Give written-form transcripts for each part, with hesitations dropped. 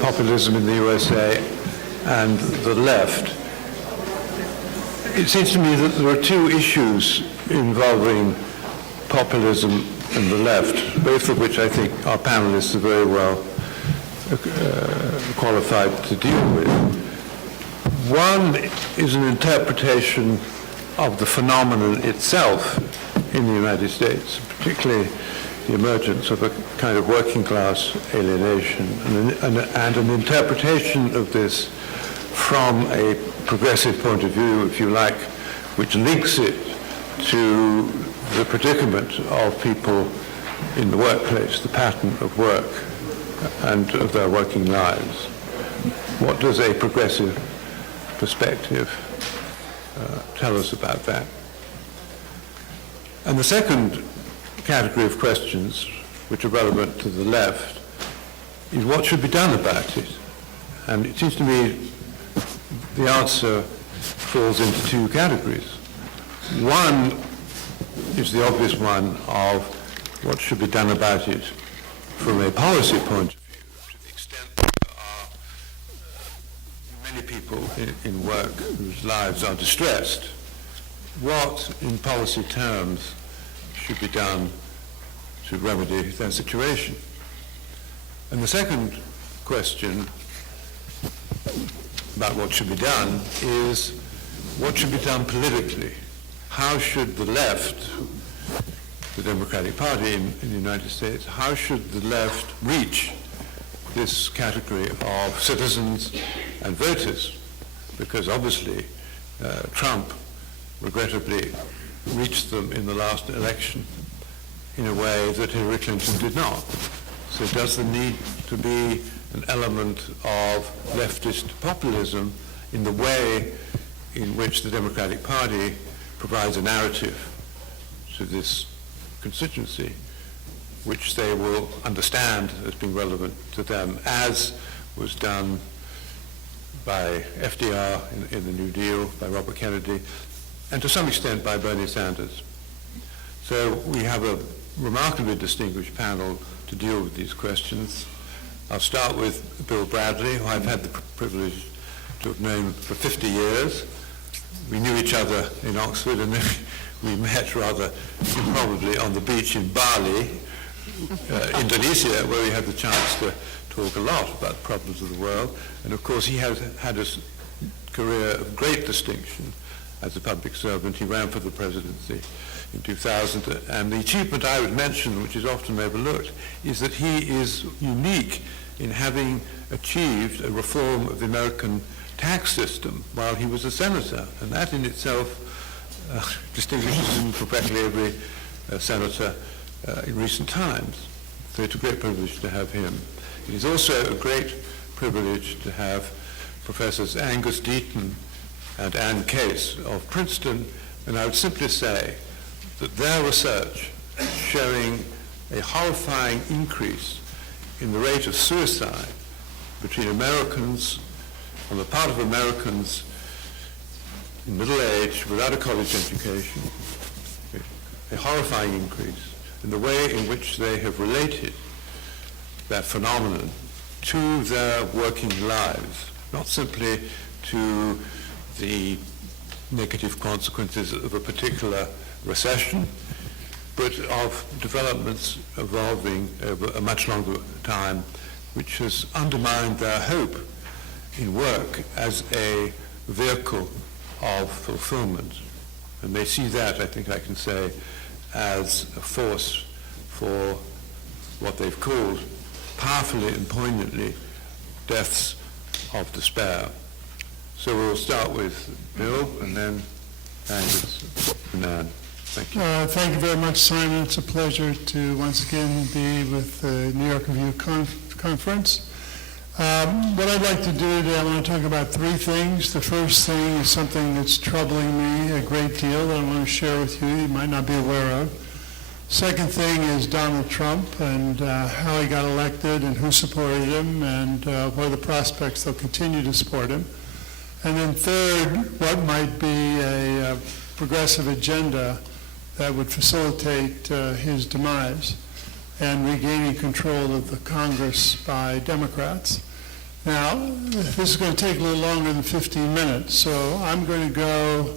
populism in the USA and the left. It seems to me that there are two issues involving populism and the left, both of which I think our panelists are very well qualified to deal with. One is an interpretation of the phenomenon itself in the United States, particularly the emergence of a kind of working class alienation, and an interpretation of this from a progressive point of view, if you like, which links it to the predicament of people in the workplace, the pattern of work and of their working lives. What does a progressive perspective tell us about that? And the second category of questions which are relevant to the left is what should be done about it. And it seems to me the answer falls into two categories. One is the obvious one of what should be done about it from a policy point of view, to the extent that there are many people in work whose lives are distressed. What, in policy terms, should be done to remedy that situation? And the second question about what should be done is what should be done politically. How should the left, the Democratic Party in the United States, how should the left reach this category of citizens and voters? Because obviously Trump regrettably reached them in the last election in a way that Hillary Clinton did not. So does there need to be an element of leftist populism in the way in which the Democratic Party provides a narrative to this constituency, which they will understand as being relevant to them, as was done by FDR in the New Deal, by Robert Kennedy, and to some extent by Bernie Sanders. So we have a remarkably distinguished panel to deal with these questions. I'll start with Bill Bradley, who I've had the privilege to have known for 50 years. We knew each other in Oxford, and then we met rather improbably on the beach in Bali, Indonesia, where we had the chance to talk a lot about the problems of the world. And of course, he has had a career of great distinction as a public servant. He ran for the presidency in 2000. And the achievement I would mention, which is often overlooked, is that he is unique in having achieved a reform of the American tax system while he was a senator. And that in itself distinguishes him from practically every senator in recent times. So it's a great privilege to have him. It is also a great privilege to have Professors Angus Deaton and Anne Case of Princeton, and I would simply say that their research showing a horrifying increase in the rate of suicide between Americans, on the part of Americans in middle age without a college education, a horrifying increase in the way in which they have related that phenomenon to their working lives, not simply to the negative consequences of a particular recession, but of developments evolving over a much longer time, which has undermined their hope in work as a vehicle of fulfillment. And they see that, I think I can say, as a force for what they've called powerfully and poignantly deaths of despair. So we'll start with Bill and then Angus and Anne. Thank you. Thank you very much, Simon. It's a pleasure to once again be with the New York Review Conference. What I'd like to do today, I want to talk about three things. The first thing is something that's troubling me a great deal that I want to share with you might not be aware of. Second thing is Donald Trump and how he got elected and who supported him and what are the prospects they'll continue to support him. And then third, what might be a progressive agenda that would facilitate his demise and regaining control of the Congress by Democrats. Now, this is going to take a little longer than 15 minutes, so I'm going to go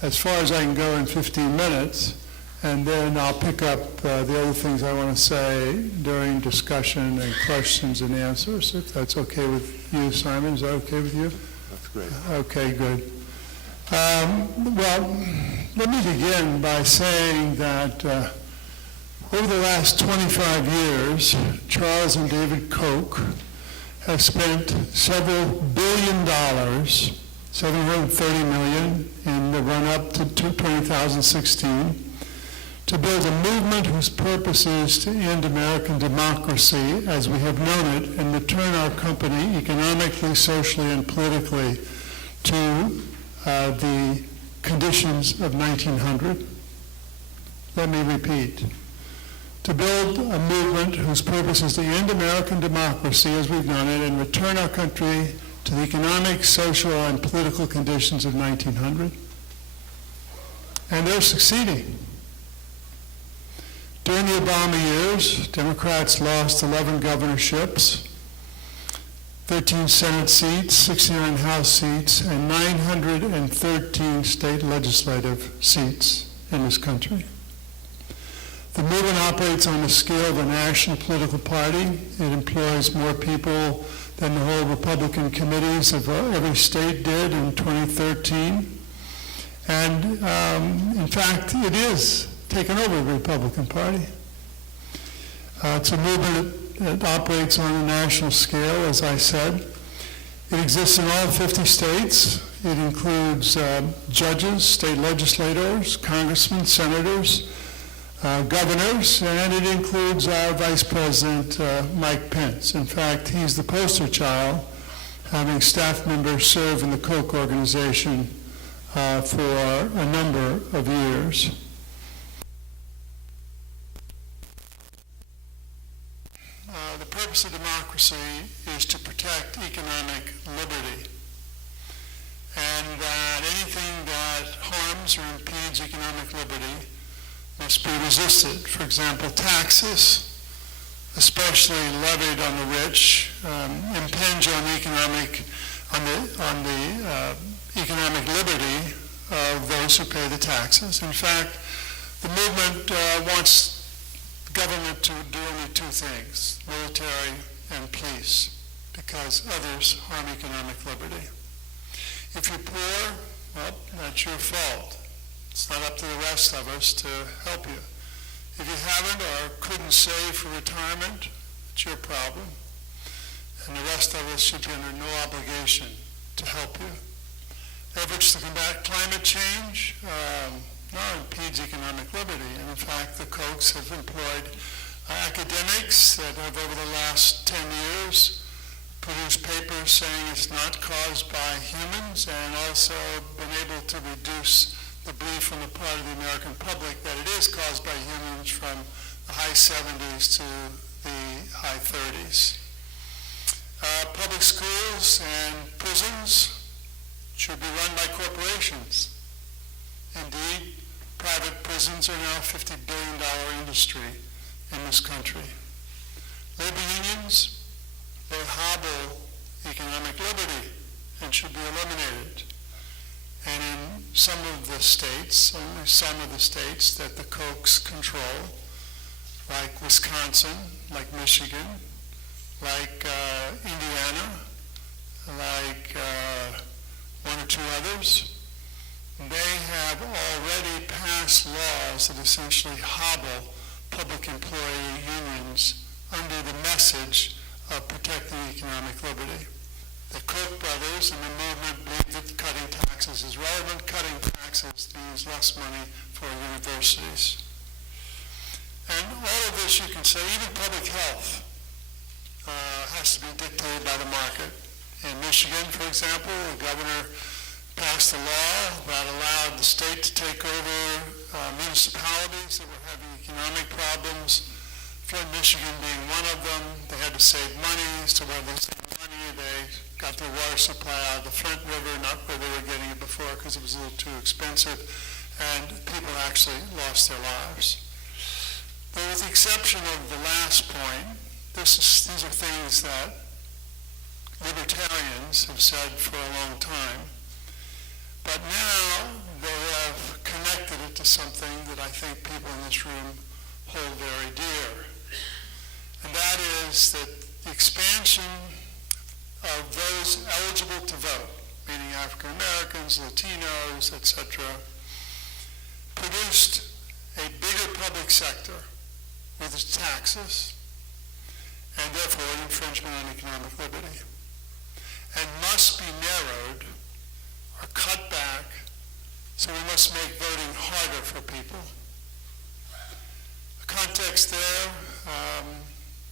as far as I can go in 15 minutes, and then I'll pick up the other things I want to say during discussion and questions and answers, if that's okay with you, Simon. Is that okay with you? That's great. Okay, good. Well, let me begin by saying that over the last 25 years, Charles and David Koch have spent several $1 billion, $730 million in the run-up to 2016, to build a movement whose purpose is to end American democracy as we have known it and return our company economically, socially, and politically to the conditions of 1900. Let me repeat. To build a movement whose purpose is to end American democracy as we've known it and return our country to the economic, social, and political conditions of 1900. And they're succeeding. During the Obama years, Democrats lost 11 governorships, 13 Senate seats, 69 House seats, and 913 state legislative seats in this country. The movement operates on the scale of a national political party. It employs more people than the whole Republican committees of every state did in 2013. And in fact, it is taken over the Republican Party. It's a movement that operates on a national scale, as I said. It exists in all 50 states. It includes judges, state legislators, congressmen, senators, governors, and it includes our Vice President, Mike Pence. In fact, he's the poster child, having staff members serve in the Koch organization for a number of years. The purpose of democracy is to protect economic liberty, and that anything that harms or impedes economic liberty must be resisted. For example, taxes, especially levied on the rich, impinge on economic liberty of those who pay the taxes. In fact, the movement wants government to do only two things: military and police, because others harm economic liberty. If you're poor, well, that's your fault. It's not up to the rest of us to help you. If you haven't or couldn't save for retirement, it's your problem. And the rest of us should be under no obligation to help you. Efforts to combat climate change impedes economic liberty. And in fact, the Kochs have employed academics that have over the last 10 years produced papers saying it's not caused by humans, and also been able to reduce the belief on the part of the American public that it is caused by humans from the high 70s to the high 30s. Public schools and prisons should be run by corporations. Indeed, private prisons are now a $50 billion industry in this country. Labor unions, they hobble economic liberty and should be eliminated. And in some of the states, only some of the states that the Kochs control, like Wisconsin, like Michigan, like Indiana, like one or two others, they have already passed laws that essentially hobble public employee unions under the message of protecting economic liberty. The Koch brothers and the movement believe that cutting taxes is relevant. Cutting taxes means less money for universities. And all of this, you can say, even public health has to be dictated by the market. In Michigan, for example, the governor passed a law that allowed the state to take over municipalities that were having economic problems. Flint, Michigan being one of them. They had to save money, so when they saved money, they got their water supply out of the Flint River, not where they were getting it before because it was a little too expensive, and people actually lost their lives. But with the exception of the last point, these are things that libertarians have said for a long time. But now they have connected it to something that I think people in this room hold very dear. And that is that the expansion of those eligible to vote, meaning African Americans, Latinos, etc., produced a bigger public sector with its taxes, and therefore an infringement on economic liberty, and must be narrowed or cut back, so we must make voting harder for people. The context there,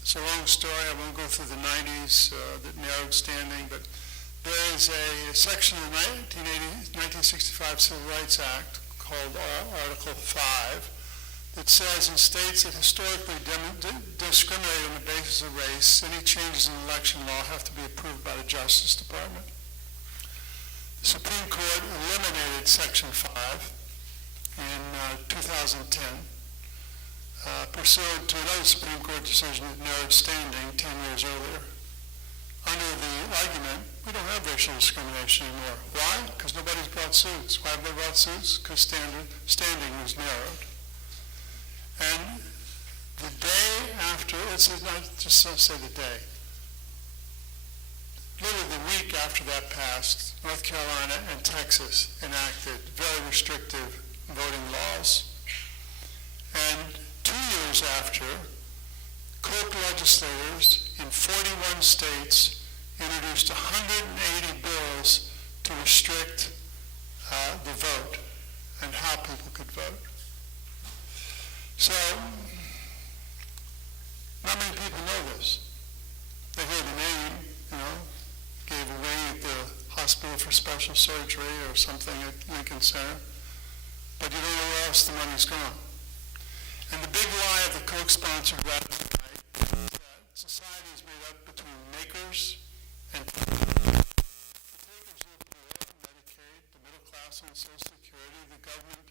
it's a long story. I won't go through the 90s that narrowed standing, but there is a section of the 1965 Civil Rights Act called Article 5 that says in states that historically discriminate on the basis of race, any changes in election law have to be approved by the Justice Department. The Supreme Court eliminated Section 5 in 2010, pursuant to another Supreme Court decision that narrowed standing 10 years earlier. Under the argument, we don't have racial discrimination anymore. Why? Because nobody's brought suits. Why have they brought suits? Because standing was narrowed. And the day after, let's not just say the day, literally the week after that passed, North Carolina and Texas enacted very restrictive voting laws. And 2 years after, Koch legislators in 41 states introduced 180 bills to restrict the vote and how people could vote. So, not many people know this. They hear the name, gave a wing at the Hospital for Special Surgery or something at Lincoln Center, but you don't know where else the money's gone. And the big lie of the Koch-sponsored radical right is that society is made up between makers and takers. The takers are the poor, Medicaid, the middle class on Social Security, the government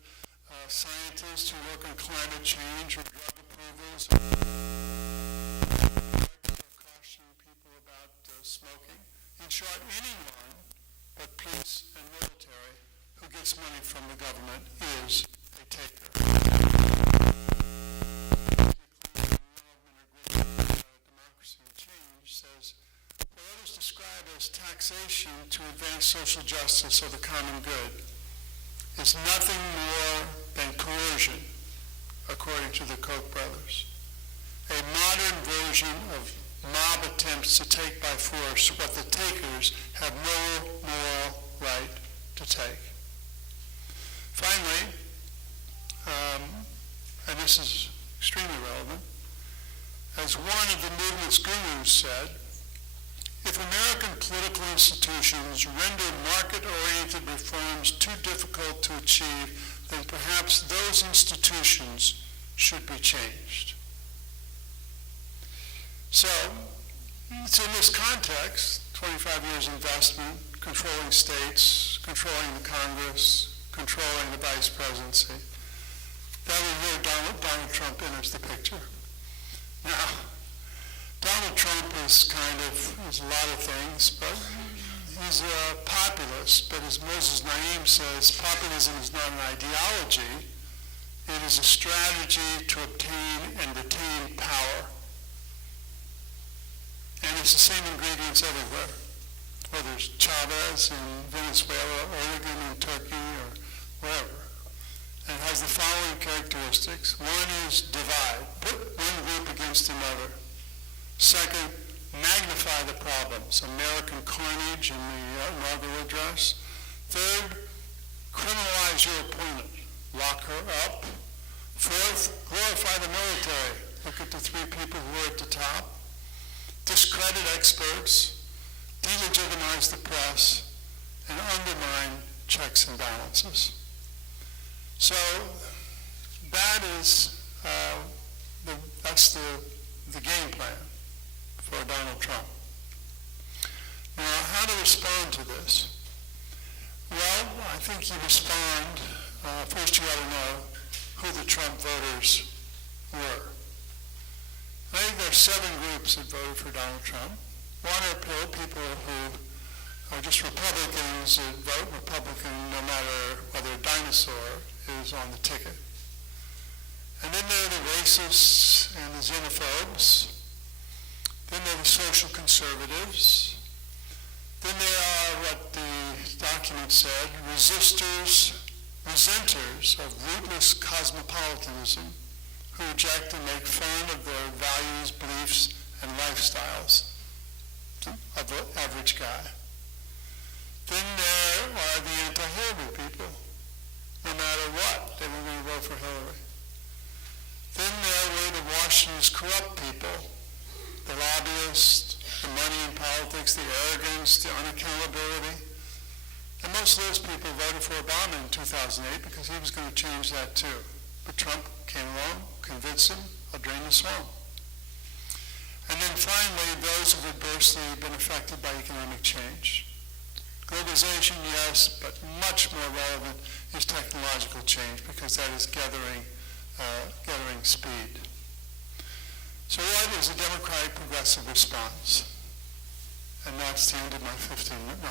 scientists who work on climate change or drug approvals, or cautioning people about smoking. In short, anyone but police and military who gets money from the government is a taker. Democracy and Change says what others describe as taxation to advance social justice or the common good is nothing more than coercion, according to the Koch brothers. A modern version of mob attempts to take by force what the takers have no moral right to take. Finally, and this is extremely relevant, as one of the movement's gurus said, if American political institutions render market-oriented reforms too difficult to achieve, then perhaps those institutions should be changed. So, it's in this context, 25 years investment, controlling states, controlling the Congress, controlling the vice presidency, that we hear Donald Trump enters the picture. Now, Donald Trump is a lot of things, but he's a populist. But as Moses Naim says, populism is not an ideology. It is a strategy to obtain and retain power. And it's the same ingredients everywhere, whether it's Chavez in Venezuela, Oregon in Turkey, or wherever. And it has the following characteristics. One is divide. Put one group against another. Second, magnify the problems. American carnage in the inaugural address. Third, criminalize your opponent. Lock her up. Fourth, glorify the military. Look at the three people who are at the top. Discredit experts. Delegitimize the press. And undermine checks and balances. So that is that's the game plan for Donald Trump. Now, how to respond to this? Well, I think you respond, first you got to know who the Trump voters were. I think there are 7 groups that voted for Donald Trump. One are people who are just Republicans that vote Republican no matter whether a dinosaur is on the ticket. And then there are the racists and the xenophobes. Then there are the social conservatives. Then there are what the document said, resenters of rootless cosmopolitanism who reject and make fun of their values, beliefs, and lifestyles of the average guy. Then there are the anti-Hillary people. No matter what, they were going to vote for Hillary. Then there were the Washington's corrupt people, the lobbyists, the money in politics, the arrogance, the unaccountability. And most of those people voted for Obama in 2008 because he was going to change that too. But Trump came along, convinced him, I'll drain the swamp. And then finally, those who have adversely been affected by economic change. Globalization, yes, but much more relevant is technological change because that is gathering speed. So what is a democratic progressive response? And that's the end of my 15 minutes.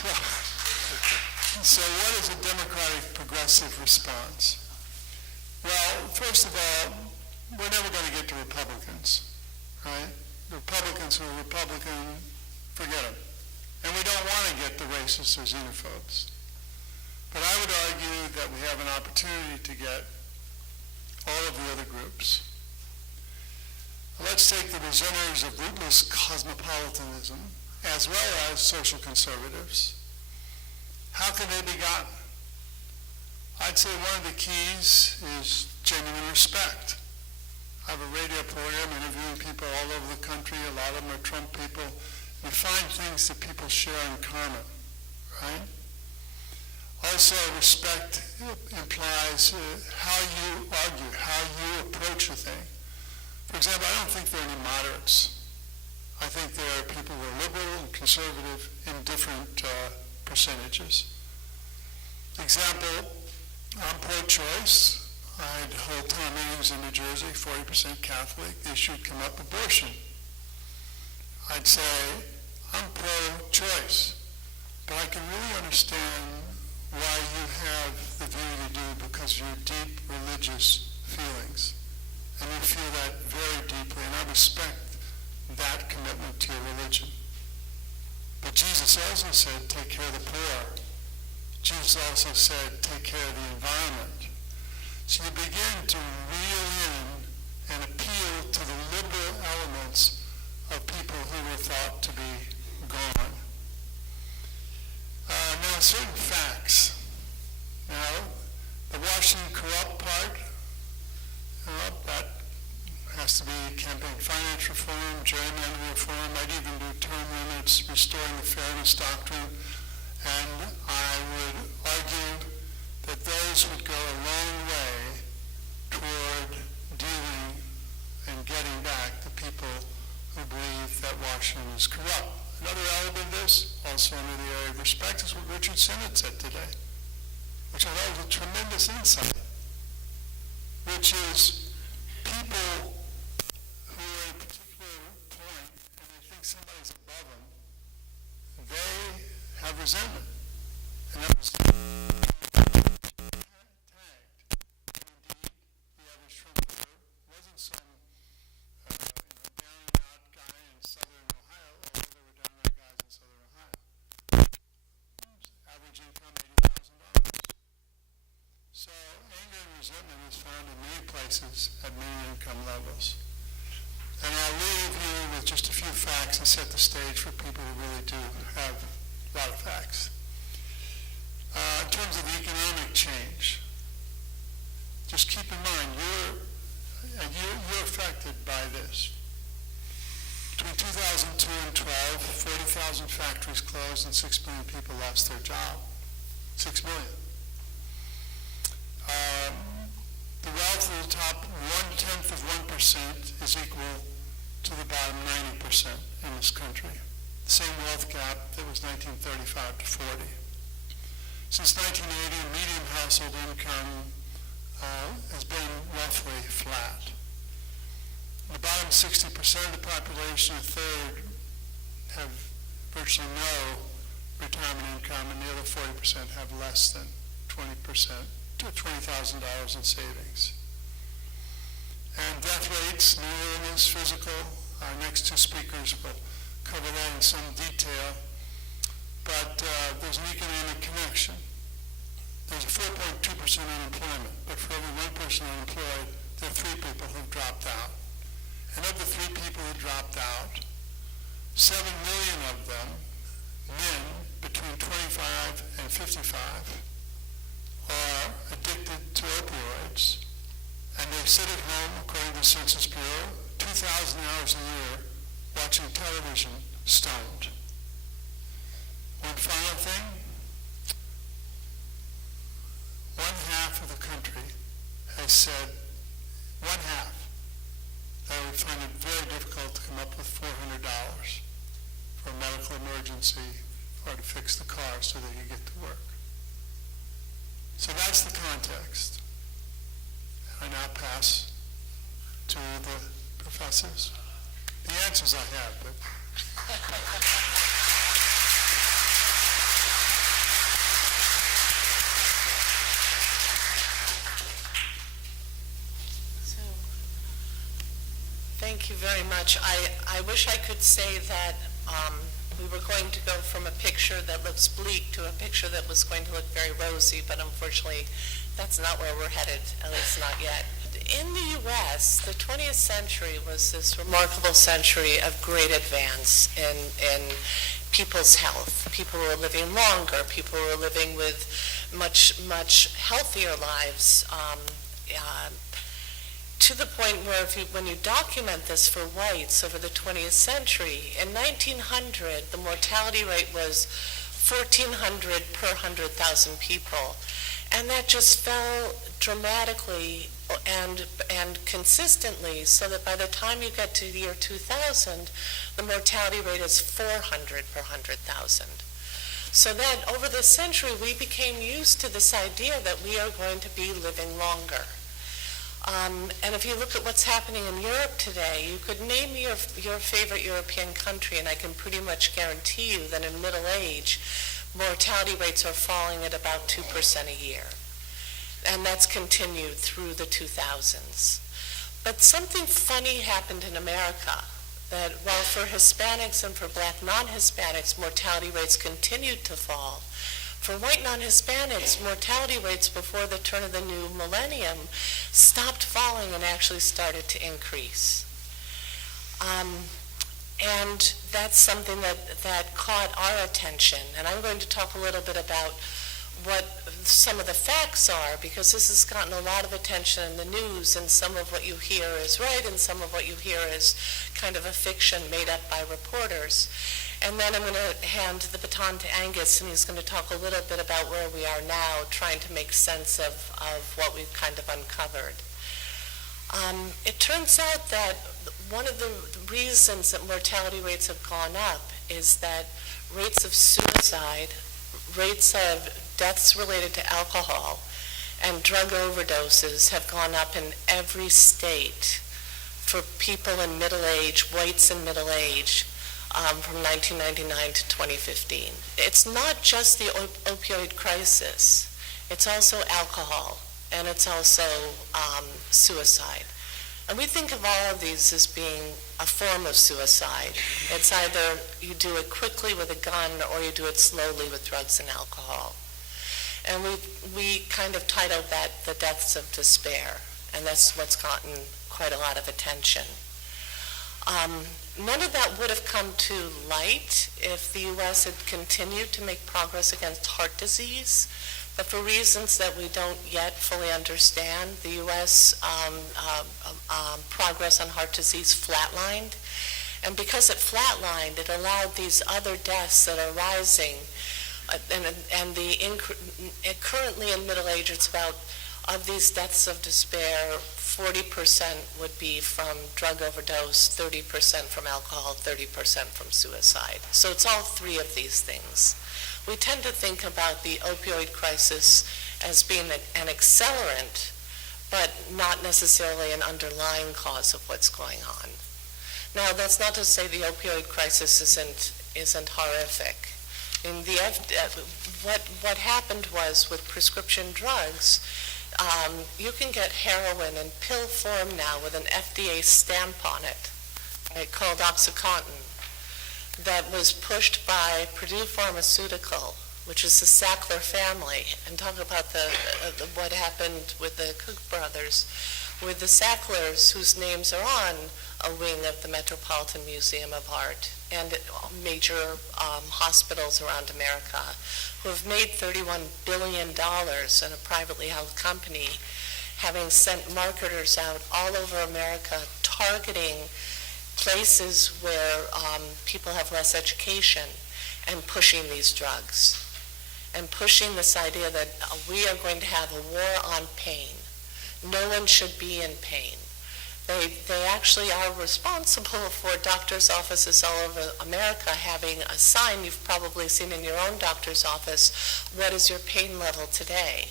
No. So what is a democratic progressive response? Well, first of all, we're never going to get to Republicans, right? The Republicans who are Republican, forget them. And we don't want to get the racists or xenophobes. But I would argue that we have an opportunity to get all of the other groups. Let's take the resenters of rootless cosmopolitanism as well as social conservatives. How can they be gotten? I'd say one of the keys is genuine respect. I have a radio program interviewing people all over the country. A lot of them are Trump people. We find things that people share in common, right? Also, respect implies how you argue, how you approach a thing. For example, I don't think there are any moderates. I think there are people who are liberal and conservative in different percentages. Example, I'm pro-choice. I'd hold town meetings in New Jersey, 40% Catholic. The issue would come up, abortion. I'd say, I'm pro-choice, but I can really understand why you have the view you do because of your deep religious feelings. And you feel that very deeply, and I respect that commitment to your religion. But Jesus also said, take care of the poor. Jesus also said, take care of the environment. So you begin to reel in and appeal to the liberal elements of people who were thought to be gone. Now, certain facts. Now, the Washington corrupt part, that has to be campaign finance reform, gerrymandering reform, might even do term limits, restoring the fairness doctrine. And I would argue that those would go a long way toward dealing and getting back the people who believe that Washington is corrupt. Another element of this, also under the area of respect, is what Richard Sennett said today, which I thought was a tremendous insight, which is people who are at a particular point and they think somebody's above them, they have resentment. And that was tagged. Indeed, the average Trump voter wasn't some down-and-out guy in southern Ohio, although there were down-and-out guys in southern Ohio. Average income, $80,000. So anger and resentment is found in many places at many income levels. And I'll leave you with just a few facts and set the stage for people who really do have a lot of facts. In terms of economic change, just keep in mind, you're affected by this. Between 2002 and 12, 40,000 factories closed and 6 million people lost their job. 6 million. The wealth of the top 1/10 of 1% is equal to the bottom 90% in this country. The same wealth gap that was 1935 to 40. Since 1980, median household income has been roughly flat. The bottom 60% of the population, a third, have virtually no retirement income, and the other 40% have less than 20%, to $20,000 in savings. And death rates, mental illness, physical, our next two speakers will cover that in some detail, but there's an economic connection. There's a 4.2% unemployment, but for every one person unemployed, there are 3 people who've dropped out. And of the 3 people who dropped out, 7 million of them, men between 25 and 55, are addicted to opioids, and they sit at home, according to the Census Bureau, 2,000 hours a year watching television, stoned. One final thing, 1/2 of the country has said, 1/2, that would find it very difficult to come up with $400 for a medical emergency or to fix the car so they can get to work. So that's the context. I now pass to the professors. The answers I have, but... Thank you very much. I wish I could say that we were going to go from a picture that looks bleak to a picture that was going to look very rosy, but unfortunately that's not where we're headed, at least not yet. In the U.S., the 20th century was this remarkable century of great advance in people's health. People were living longer. People were living with much healthier lives. To the point where when you document this for whites over the 20th century, in 1900, the mortality rate was 1,400 per 100,000 people. And that just fell dramatically and consistently, so that by the time you get to the year 2000, the mortality rate is 400 per 100,000. So that over the century, we became used to this idea that we are going to be living longer. And if you look at what's happening in Europe today, you could name your favorite European country, and I can pretty much guarantee you that in middle age, mortality rates are falling at about 2% a year. And that's continued through the 2000s. But something funny happened in America, that while for Hispanics and for black non-Hispanics, mortality rates continued to fall, for white non-Hispanics, mortality rates before the turn of the new millennium stopped falling and actually started to increase. And that's something that caught our attention. And I'm going to talk a little bit about what some of the facts are, because this has gotten a lot of attention in the news, and some of what you hear is right, and some of what you hear is kind of a fiction made up by reporters. And then I'm going to hand the baton to Angus, and he's going to talk a little bit about where we are now, trying to make sense of what we've kind of uncovered. It turns out that one of the reasons that mortality rates have gone up is that rates of suicide, rates of deaths related to alcohol, and drug overdoses have gone up in every state for people in middle age, whites in middle age, from 1999 to 2015. It's not just the opioid crisis. It's also alcohol, and it's also suicide. And we think of all of these as being a form of suicide. It's either you do it quickly with a gun or you do it slowly with drugs and alcohol. And we kind of titled that the deaths of despair, and that's what's gotten quite a lot of attention. None of that would have come to light if the U.S. had continued to make progress against heart disease, but for reasons that we don't yet fully understand, the U.S. Progress on heart disease flatlined. And because it flatlined, it allowed these other deaths that are rising, currently in middle age, it's about, of these deaths of despair, 40% would be from drug overdose, 30% from alcohol, 30% from suicide. So it's all three of these things. We tend to think about the opioid crisis as being an accelerant, but not necessarily an underlying cause of what's going on. Now, that's not to say the opioid crisis isn't horrific. In the what happened was with prescription drugs, you can get heroin in pill form now with an FDA stamp on it, right, called OxyContin, that was pushed by Purdue Pharmaceutical, which is the Sackler family. And talk about what happened with the Koch brothers, with the Sacklers, whose names are on a wing of the Metropolitan Museum of Art and major hospitals around America, who have made $31 billion in a privately held company, having sent marketers out all over America targeting places where people have less education and pushing these drugs and pushing this idea that we are going to have a war on pain. No one should be in pain. They actually are responsible for doctors' offices all over America having a sign you've probably seen in your own doctor's office, what is your pain level today?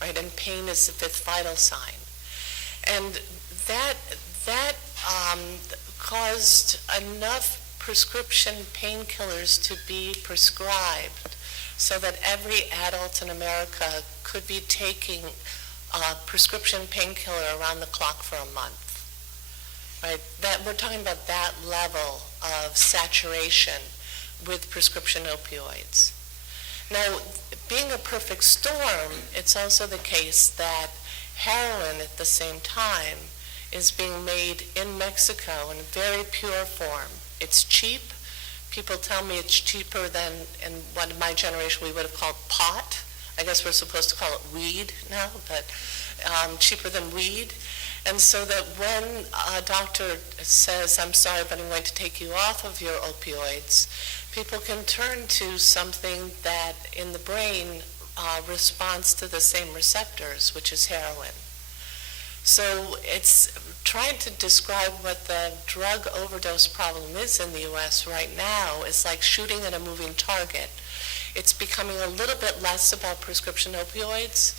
Right, and pain is the fifth vital sign. And that caused enough prescription painkillers to be prescribed so that every adult in America could be taking a prescription painkiller around the clock for a month. Right? That we're talking about that level of saturation with prescription opioids. Now, being a perfect storm, it's also the case that heroin at the same time is being made in Mexico in very pure form. It's cheap. People tell me it's cheaper than, in what my generation we would have called pot. I guess we're supposed to call it weed now, but cheaper than weed. And so that when a doctor says, I'm sorry, but I'm going to take you off of your opioids, people can turn to something that in the brain responds to the same receptors, which is heroin. So it's trying to describe what the drug overdose problem is in the U.S. right now is like shooting at a moving target. It's becoming a little bit less about prescription opioids.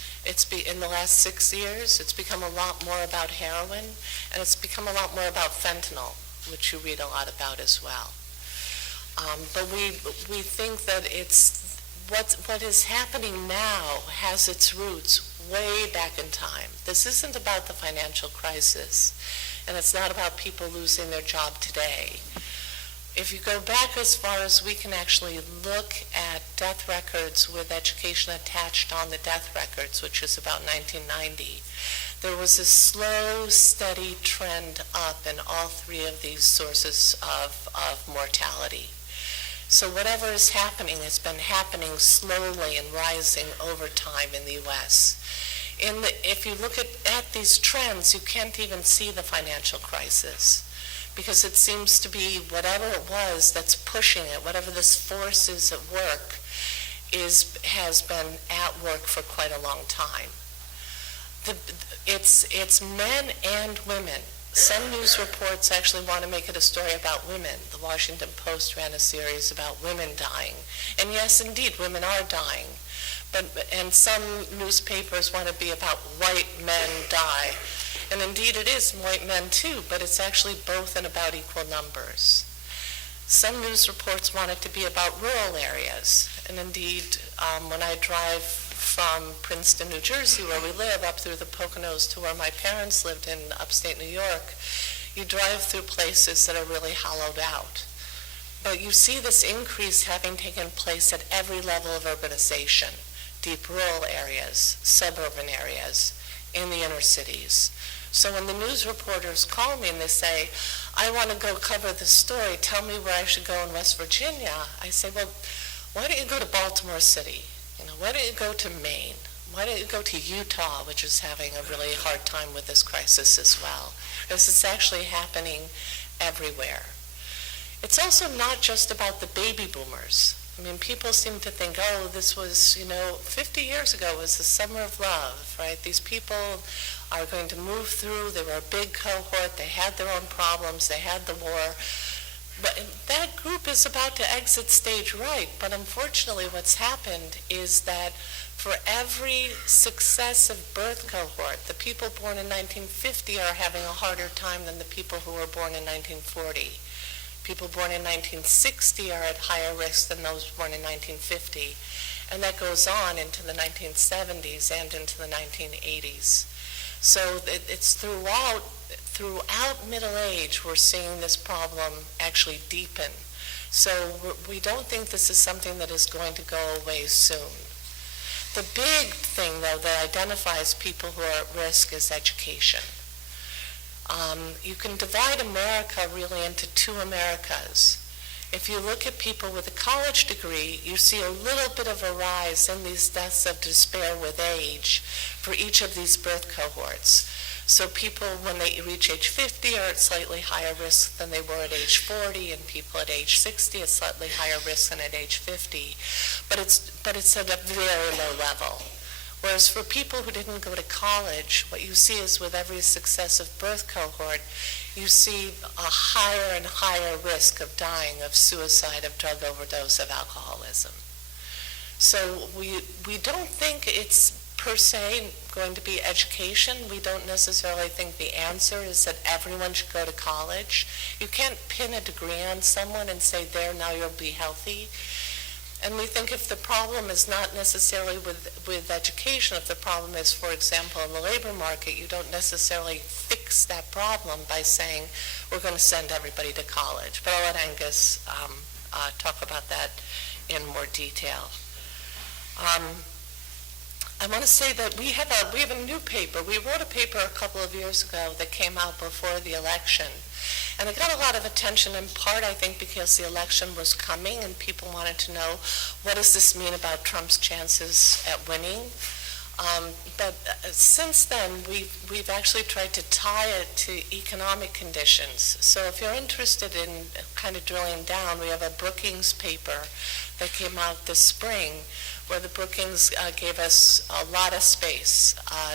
In the last 6 years, it's become a lot more about heroin, and it's become a lot more about fentanyl, which you read a lot about as well. But we think that what is happening now has its roots way back in time. This isn't about the financial crisis, and it's not about people losing their job today. If you go back as far as we can actually look at death records with education attached on the death records, which is about 1990, there was a slow, steady trend up in all three of these sources of mortality. So whatever is happening has been happening slowly and rising over time in the U.S. If you look at these trends, you can't even see the financial crisis, because it seems to be whatever it was that's pushing it, whatever this force is at work, has been at work for quite a long time. It's men and women. Some news reports actually want to make it a story about women. The Washington Post ran a series about women dying. And yes, indeed, women are dying. And some newspapers want to be about white men die. And indeed it is white men too, but it's actually both in about equal numbers. Some news reports want it to be about rural areas. And indeed, when I drive from Princeton, New Jersey, where we live, up through the Poconos to where my parents lived in upstate New York, you drive through places that are really hollowed out. But you see this increase having taken place at every level of urbanization, deep rural areas, suburban areas, in the inner cities. So when the news reporters call me and they say, I want to go cover this story, tell me where I should go in West Virginia, I say, well, why don't you go to Baltimore City? Why don't you go to Maine? Why don't you go to Utah, which is having a really hard time with this crisis as well? Because it's actually happening everywhere. It's also not just about the baby boomers. I mean, people seem to think, oh, this was, 50 years ago was the summer of love, right? These people are going to move through. They were a big cohort. They had their own problems. They had the war. But that group is about to exit stage right. But unfortunately, what's happened is that For every successive birth cohort, the people born in 1950 are having a harder time than the people who were born in 1940. People born in 1960 are at higher risk than those born in 1950. And that goes on into the 1970s and into the 1980s. So it's throughout middle age, we're seeing this problem actually deepen. So we don't think this is something that is going to go away soon. The big thing, though, that identifies people who are at risk is education. You can divide America really into two Americas. If you look at people with a college degree, you see a little bit of a rise in these deaths of despair with age for each of these birth cohorts. So people, when they reach age 50, are at slightly higher risk than they were at age 40, and people at age 60 at slightly higher risk than at age 50. But it's at a very low level. Whereas for people who didn't go to college, what you see is with every successive birth cohort, you see a higher and higher risk of dying of suicide, of drug overdose, of alcoholism. So we don't think it's per se going to be education. We don't necessarily think the answer is that everyone should go to college. You can't pin a degree on someone and say, there, now you'll be healthy. And we think if the problem is not necessarily with education, if the problem is, for example, in the labor market, you don't necessarily fix that problem by saying, we're going to send everybody to college. But I'll let Angus talk about that in more detail. I want to say that we have a new paper. We wrote a paper a couple of years ago that came out before the election. And it got a lot of attention in part, I think, because the election was coming and people wanted to know, what does this mean about Trump's chances at winning? But since then, we've actually tried to tie it to economic conditions. So if you're interested in kind of drilling down, we have a Brookings paper that came out this spring, where the Brookings gave us a lot of space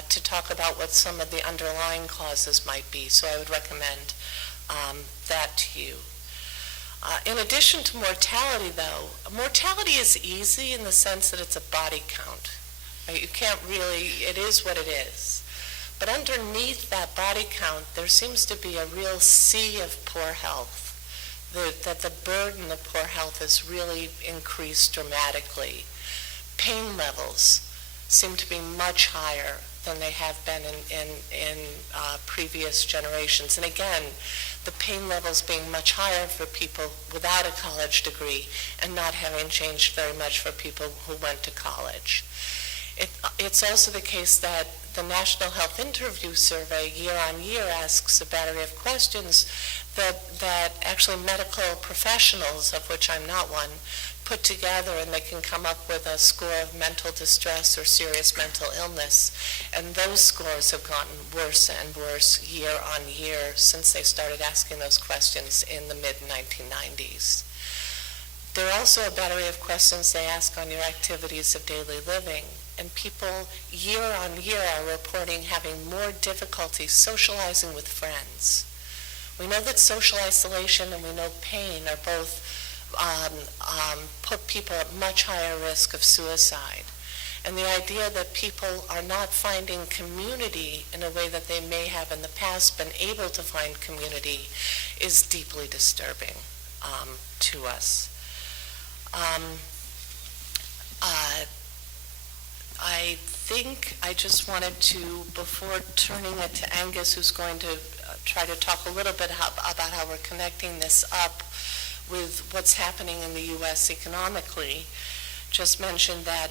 to talk about what some of the underlying causes might be. So I would recommend that to you. In addition to mortality, though, mortality is easy in the sense that it's a body count. Right? You can't really, it is what it is. But underneath that body count, there seems to be a real sea of poor health. That the burden of poor health has really increased dramatically. Pain levels seem to be much higher than they have been in previous generations. And again, the pain levels being much higher for people without a college degree and not having changed very much for people who went to college. It's also the case that the National Health Interview Survey year on year asks a battery of questions that actually medical professionals, of which I'm not one, put together, and they can come up with a score of mental distress or serious mental illness. And those scores have gotten worse and worse year on year since they started asking those questions in the mid-1990s. There are also a battery of questions they ask on your activities of daily living. And people year on year are reporting having more difficulty socializing with friends. We know that social isolation and we know pain are both put people at much higher risk of suicide. And the idea that people are not finding community in a way that they may have in the past been able to find community is deeply disturbing to us. I think I just wanted to, before turning it to Angus, who's going to try to talk a little bit about how we're connecting this up with what's happening in the U.S. economically, just mention that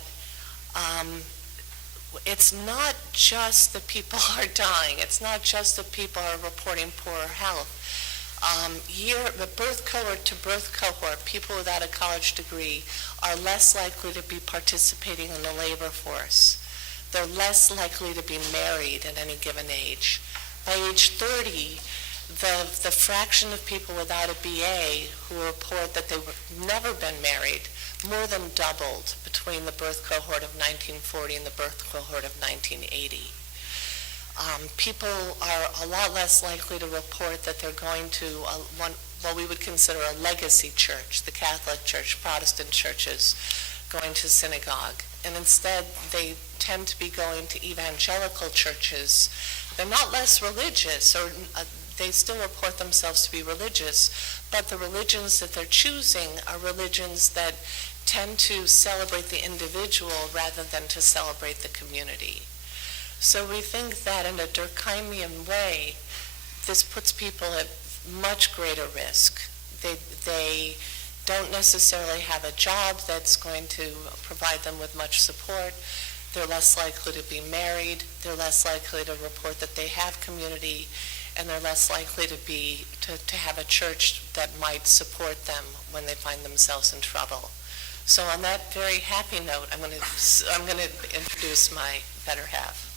it's not just that people are dying. It's not just that people are reporting poor health. The birth cohort to birth cohort, people without a college degree are less likely to be participating in the labor force. They're less likely to be married at any given age. By age 30, the fraction of people without a BA who report that they've never been married more than doubled between the birth cohort of 1940 and the birth cohort of 1980. People are a lot less likely to report that they're going to what we would consider a legacy church, the Catholic Church, Protestant churches, going to synagogue. and instead they tend to be going to evangelical churches. They're not less religious, or they still report themselves to be religious, but the religions that they're choosing are religions that tend to celebrate the individual rather than to celebrate the community. So we think that in a Durkheimian way, this puts people at much greater risk. They don't necessarily have a job that's going to provide them with much support. They're less likely to be married. They're less likely to report that they have community, and they're less likely to have a church that might support them when they find themselves in trouble. So on that very happy note, I'm going to introduce my better half.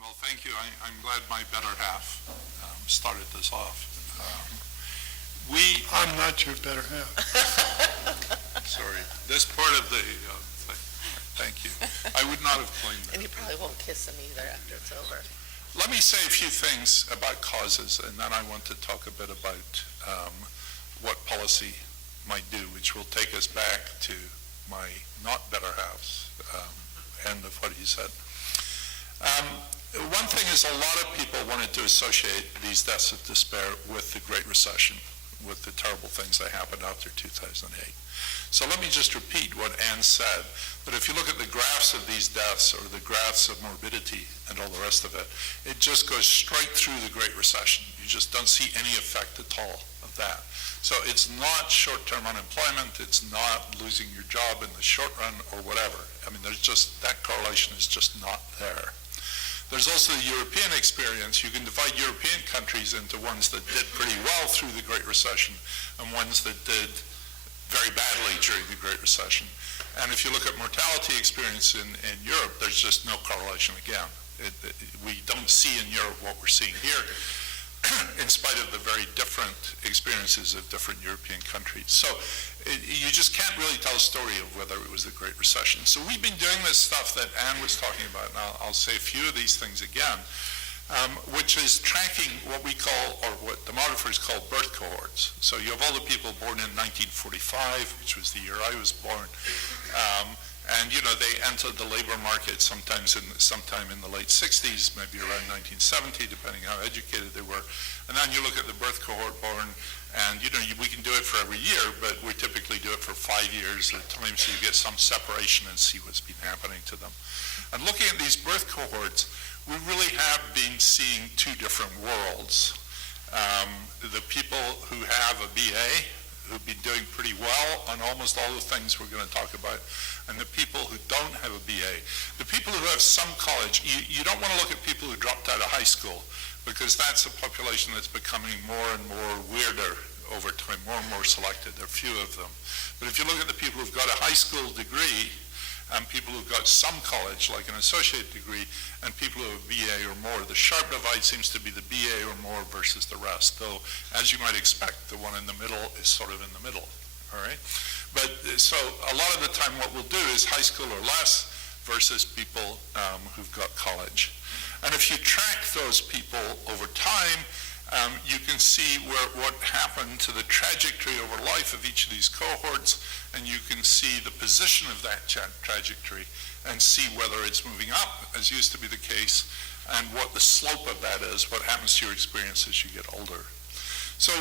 Well, thank you. I'm glad my better half started this off. I'm not your better half. Sorry, this part of the thing. Thank you. I would not have claimed that. And you probably won't kiss him either after it's over. Let me say a few things about causes, and then I want to talk a bit about what policy might do, which will take us back to my not better half's end of what he said. One thing is, a lot of people wanted to associate these deaths of despair with the Great Recession, with the terrible things that happened after 2008. So let me just repeat what Anne said, that if you look at the graphs of these deaths, or the graphs of morbidity and all the rest of it, it just goes straight through the Great Recession. You just don't see any effect at all of that. So it's not short-term unemployment, it's not losing your job in the short run or whatever. I mean, there's just, that correlation is just not there. There's also the European experience. You can divide European countries into ones that did pretty well through the Great Recession and ones that did very badly during the Great Recession. And if you look at mortality experience in Europe, there's just no correlation again. We don't see in Europe what we're seeing here, in spite of the very different experiences of different European countries. So you just can't really tell a story of whether it was the Great Recession. So we've been doing this stuff that Anne was talking about, and I'll say a few of these things again, which is tracking what we call, or what demographers call, birth cohorts. So you have all the people born in 1945, which was the year I was born, and they entered the labor market sometime in the late 60s, maybe around 1970, depending how educated they were. And then you look at the birth cohort born, and we can do it for every year, but we typically do it for 5 years at a time, so you get some separation and see what's been happening to them. And looking at these birth cohorts, we really have been seeing two different worlds. The people who have a BA, who've been doing pretty well on almost all the things we're going to talk about, and the people who don't have a BA. The people who have some college, you don't want to look at people who dropped out of high school, because that's a population that's becoming more and more weirder over time, more and more selected. There are few of them. But if you look at the people who've got a high school degree, and people who've got some college, like an associate degree, and people who have BA or more, the sharp divide seems to be the BA or more versus the rest, though, as you might expect, the one in the middle is sort of in the middle, all right? But so a lot of the time what we'll do is high school or less versus people who've got college. And if you track those people over time, you can see what happened to the trajectory over life of each of these cohorts, and you can see the position of that trajectory and see whether it's moving up, as used to be the case, and what the slope of that is, what happens to your experience as you get older. So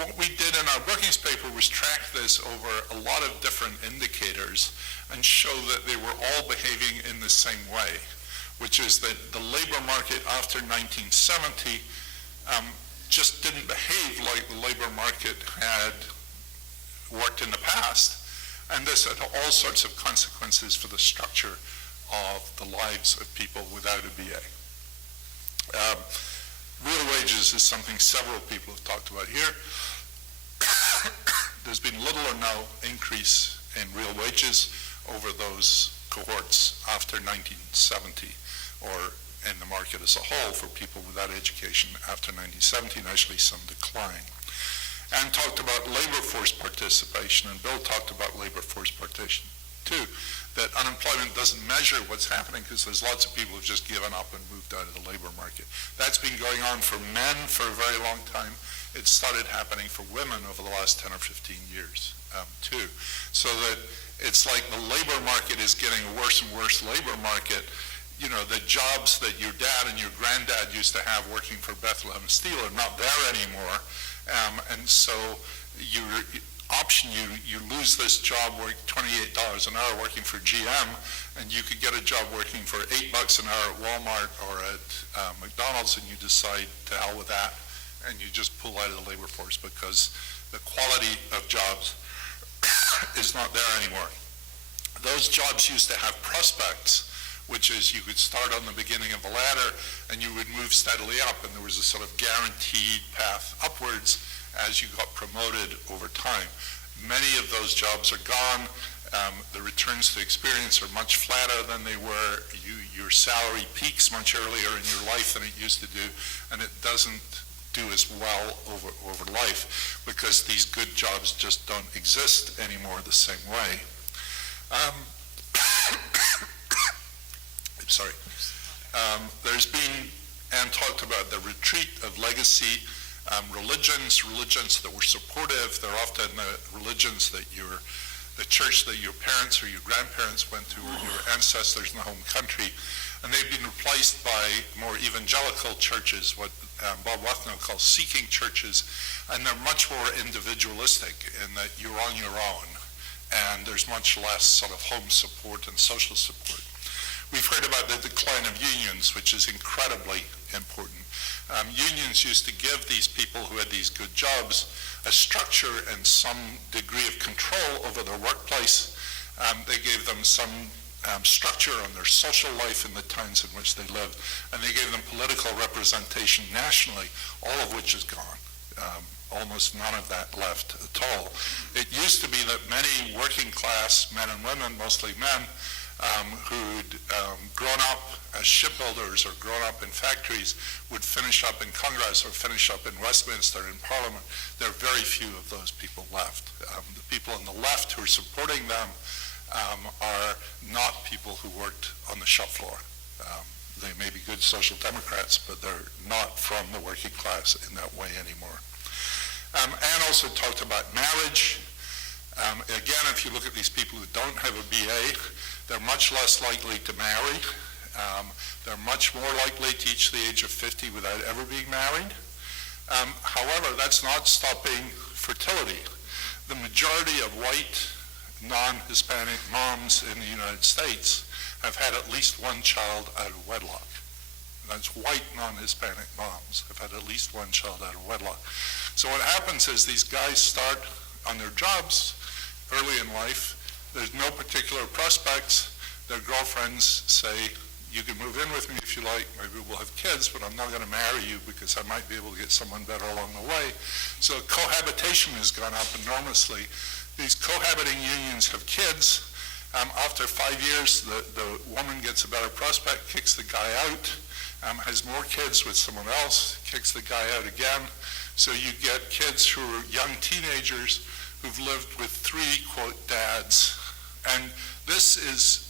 what we did in our Brookings paper was track this over a lot of different indicators and show that they were all behaving in the same way, which is that the labor market after 1970 just didn't behave like the labor market had worked in the past. And this had all sorts of consequences for the structure of the lives of people without a BA. Real wages is something several people have talked about here. There's been little or no increase in real wages over those cohorts after 1970, or in the market as a whole for people without education after 1970, and actually some decline. Anne talked about labor force participation, and Bill talked about labor force participation too, that unemployment doesn't measure what's happening because there's lots of people who've just given up and moved out of the labor market. That's been going on for men for a very long time, it started happening for women over the last 10 or 15 years too. So that it's like the labor market is getting a worse and worse labor market. You know, the jobs that your dad and your granddad used to have working for Bethlehem Steel are not there anymore. And so your option, you lose this job working $28 an hour working for GM, and you could get a job working for $8 an hour at Walmart or at McDonald's, and you decide to hell with that, and you just pull out of the labor force because the quality of jobs is not there anymore. Those jobs used to have prospects, which is you could start on the beginning of a ladder and you would move steadily up, and there was a sort of guaranteed path upwards as you got promoted over time. Many of those jobs are gone. The returns to experience are much flatter than they were. Your salary peaks much earlier in your life than it used to do, and it doesn't do as well over life because these good jobs just don't exist anymore the same way. Sorry. There's been, Anne talked about the retreat of legacy religions that were supportive. They're often the religions that the church that your parents or your grandparents went to, or your ancestors in the home country, and they've been replaced by more evangelical churches, what Bob Wethno calls seeking churches, and they're much more individualistic in that you're on your own, and there's much less sort of home support and social support. We've heard about the decline of unions, which is incredibly important. Unions used to give these people who had these good jobs a structure and some degree of control over their workplace. They gave them some structure on their social life in the towns in which they lived, and they gave them political representation nationally, all of which is gone. Almost none of that left at all. It used to be that many working class men and women, mostly men, who'd grown up as shipbuilders or grown up in factories would finish up in Congress or finish up in Westminster in Parliament. There are very few of those people left. The people on the left who are supporting them are not people who worked on the shop floor. They may be good social democrats, but they're not from the working class in that way anymore. Anne also talked about marriage. Again, if you look at these people who don't have a BA, they're much less likely to marry. They're much more likely to reach the age of 50 without ever being married. However, that's not stopping fertility. The majority of white, non-Hispanic moms in the United States have had at least one child out of wedlock. That's white, non-Hispanic moms have had at least one child out of wedlock. So what happens is these guys start on their jobs early in life. There's no particular prospects. Their girlfriends say, you can move in with me if you like, maybe we'll have kids, but I'm not going to marry you because I might be able to get someone better along the way. So cohabitation has gone up enormously. These cohabiting unions have kids. After 5 years, the woman gets a better prospect, kicks the guy out, has more kids with someone else, kicks the guy out again. So you get kids who are young teenagers who've lived with 3, quote, dads. And this is,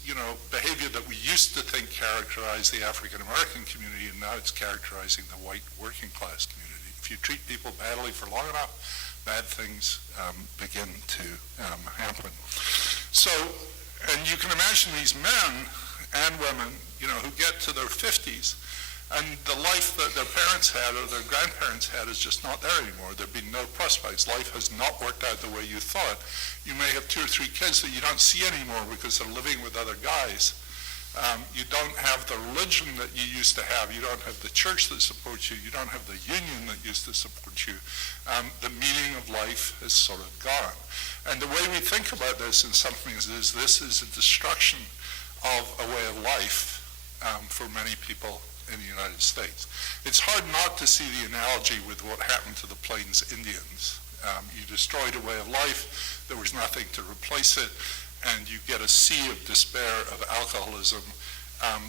behavior that we used to think characterized the African American community, and now it's characterizing the white working class community. If you treat people badly for long enough, bad things begin to happen. So, and you can imagine these men and women, who get to their 50s, and the life that their parents had or their grandparents had is just not there anymore. There have been no prospects. Life has not worked out the way you thought. You may have 2 or 3 kids that you don't see anymore because they're living with other guys. You don't have the religion that you used to have. You don't have the church that supports you. You don't have the union that used to support you. The meaning of life has sort of gone. And the way we think about this in some things is this is a destruction of a way of life for many people in the United States. It's hard not to see the analogy with what happened to the Plains Indians. You destroyed a way of life, there was nothing to replace it, and you get a sea of despair of alcoholism.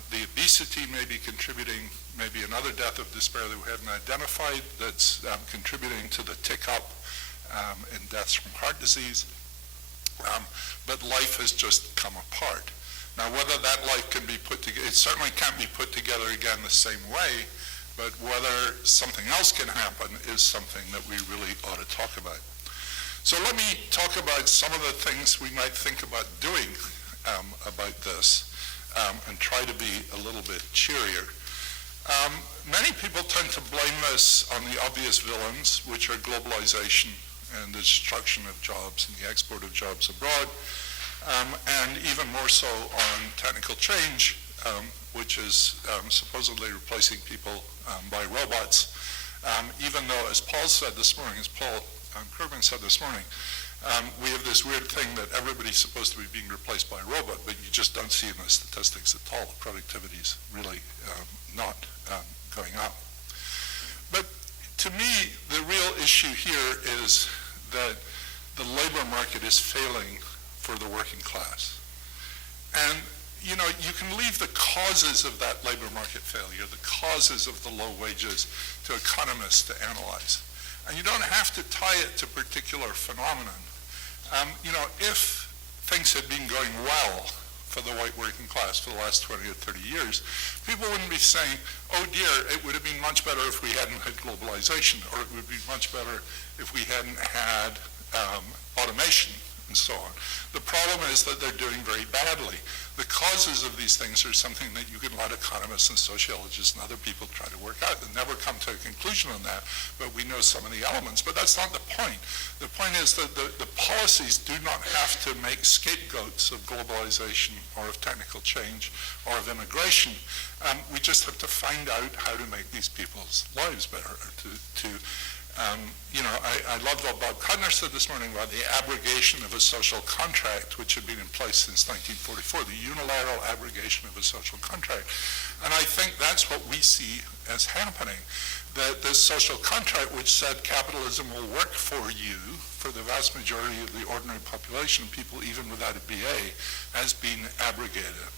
The obesity may be contributing, maybe another death of despair that we haven't identified that's contributing to the tick up in deaths from heart disease. But life has just come apart. Now, whether that life can be put together, it certainly can't be put together again the same way, but whether something else can happen is something that we really ought to talk about. So let me talk about some of the things we might think about doing about this and try to be a little bit cheerier. Many people tend to blame this on the obvious villains, which are globalization and the destruction of jobs and the export of jobs abroad, and even more so on technical change, which is supposedly replacing people by robots, even though, as Paul said this morning, as Paul Krugman said this morning, we have this weird thing that everybody's supposed to be being replaced by a robot, but you just don't see in the statistics at all. Productivity is really not going up. But to me, the real issue here is that the labor market is failing for the working class. And you know, you can leave the causes of that labor market failure, the causes of the low wages, to economists to analyze. And you don't have to tie it to particular phenomenon. You know, if things had been going well for the white working class for the last 20 or 30 years, people wouldn't be saying, oh dear, it would have been much better if we hadn't had globalization, or it would be much better if we hadn't had automation, and so on. The problem is that they're doing very badly. The causes of these things are something that you can let economists and sociologists and other people try to work out. They never come to a conclusion on that, but we know some of the elements. But that's not the point. The point is that the policies do not have to make scapegoats of globalization or of technical change or of immigration. We just have to find out how to make these people's lives better, you know, I loved what Bob Cudner said this morning about the abrogation of a social contract, which had been in place since 1944, the unilateral abrogation of a social contract. And I think that's what we see as happening, that this social contract, which said capitalism will work for you, for the vast majority of the ordinary population, people even without a BA, has been abrogated.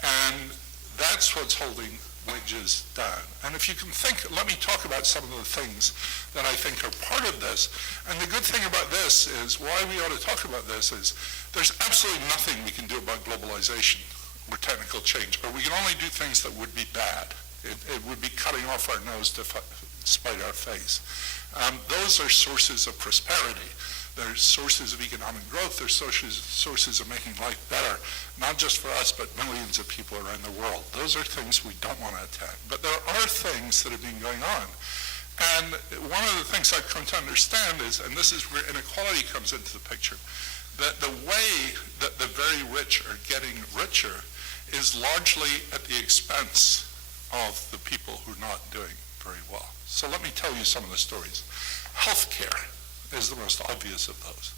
And that's what's holding wages down. And if you can think, let me talk about some of the things that I think are part of this. And the good thing about this is, why we ought to talk about this is, there's absolutely nothing we can do about globalization or technical change, or we can only do things that would be bad. It would be cutting off our nose to spite our face. Those are sources of prosperity. They're sources of economic growth. They're sources of making life better, not just for us, but millions of people around the world. Those are things we don't want to attack. But there are things that have been going on. And one of the things I've come to understand is, and this is where inequality comes into the picture, that the way that the very rich are getting richer is largely at the expense of the people who are not doing very well. So let me tell you some of the stories. Healthcare is the most obvious of those.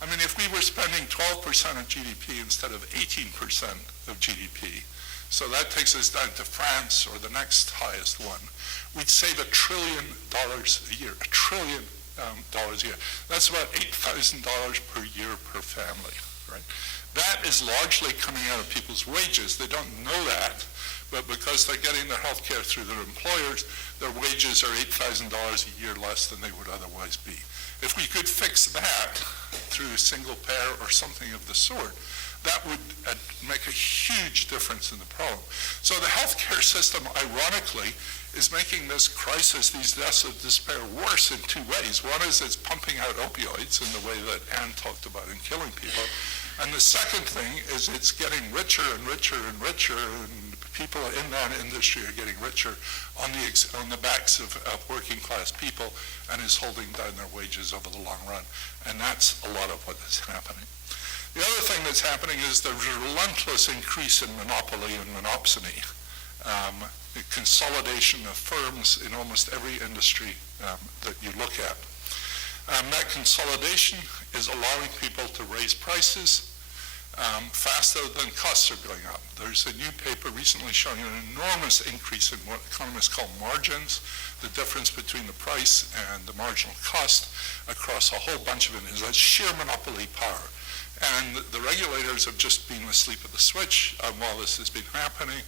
I mean, if we were spending 12% of GDP instead of 18% of GDP, so that takes us down to France or the next highest one, we'd save $1 trillion a year, $1 trillion a year. That's about $8,000 per year per family, right? That is largely coming out of people's wages. They don't know that, but because they're getting their health care through their employers, their wages are $8,000 a year less than they would otherwise be. If we could fix that through single payer or something of the sort, that would make a huge difference in the problem. So the healthcare system, ironically, is making this crisis, these deaths of despair, worse in two ways. One is it's pumping out opioids in the way that Anne talked about in killing people. And the second thing is it's getting richer and richer and richer, and people in that industry are getting richer on the backs of working class people, and is holding down their wages over the long run. And that's a lot of what is happening. The other thing that's happening is the relentless increase in monopoly and monopsony, the consolidation of firms in almost every industry that you look at. That consolidation is allowing people to raise prices faster than costs are going up. There's a new paper recently showing an enormous increase in what economists call margins, the difference between the price and the marginal cost across a whole bunch of industries. That's sheer monopoly power. And the regulators have just been asleep at the switch while this has been happening.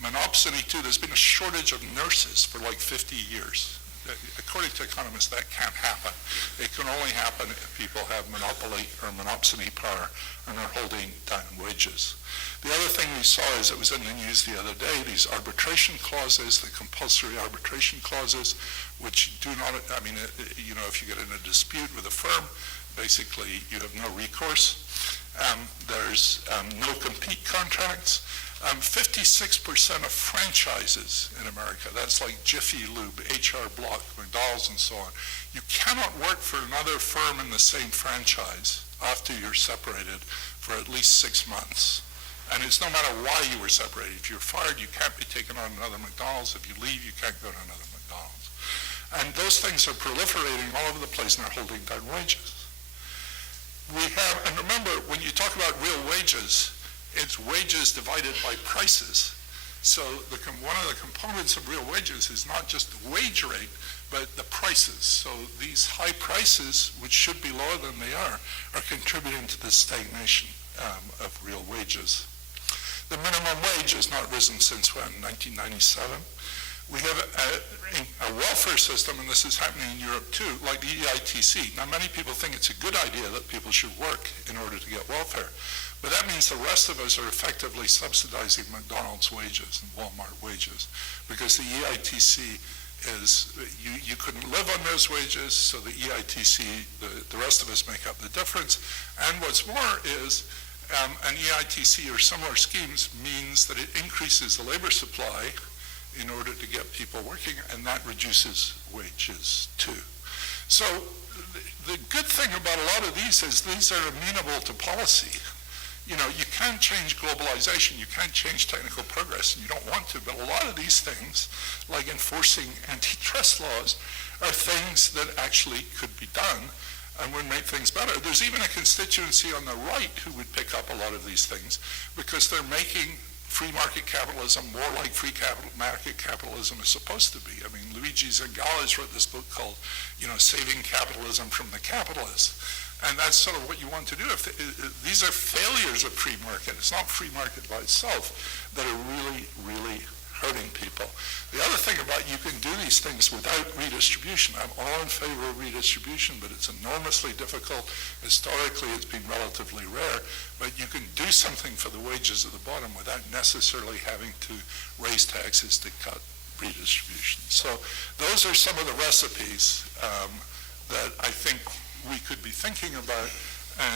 Monopsony, too, there's been a shortage of nurses for like 50 years. According to economists, that can't happen. It can only happen if people have monopoly or monopsony power and are holding down wages. The other thing we saw is, it was in the news the other day, these arbitration clauses, the compulsory arbitration clauses, which do not, I mean, if you get in a dispute with a firm, basically you have no recourse. There's no compete contracts. 56% of franchises in America, that's like Jiffy Lube, HR Block, McDonald's, and so on. You cannot work for another firm in the same franchise after you're separated for at least 6 months. And it's no matter why you were separated. If you're fired, you can't be taken on another McDonald's. If you leave, you can't go to another McDonald's. And those things are proliferating all over the place, and they're holding down wages. We have, and remember, when you talk about real wages, it's wages divided by prices. So one of the components of real wages is not just the wage rate, but the prices. So these high prices, which should be lower than they are contributing to the stagnation of real wages. The minimum wage has not risen since when? 1997. We have a welfare system, and this is happening in Europe too, like the EITC. Now, many people think it's a good idea that people should work in order to get welfare, but that means the rest of us are effectively subsidizing McDonald's wages and Walmart wages, because the EITC is, you couldn't live on those wages, so the EITC, the rest of us make up the difference. And what's more is, an EITC or similar schemes means that it increases the labor supply in order to get people working, and that reduces wages too. So the good thing about a lot of these is these are amenable to policy. You can't change globalization, you can't change technical progress, and you don't want to, but a lot of these things, like enforcing antitrust laws, are things that actually could be done and would make things better. There's even a constituency on the right who would pick up a lot of these things, because they're making free market capitalism more like market capitalism is supposed to be. I mean, Luigi Zangales wrote this book called, Saving Capitalism from the Capitalists. And that's sort of what you want to do. These are failures of free market. It's not free market by itself that are really, really hurting people. The other thing about, you can do these things without redistribution. I'm all in favor of redistribution, but it's enormously difficult. Historically, it's been relatively rare, but you can do something for the wages at the bottom without necessarily having to raise taxes to cut redistribution. So those are some of the recipes that I think we could be thinking about,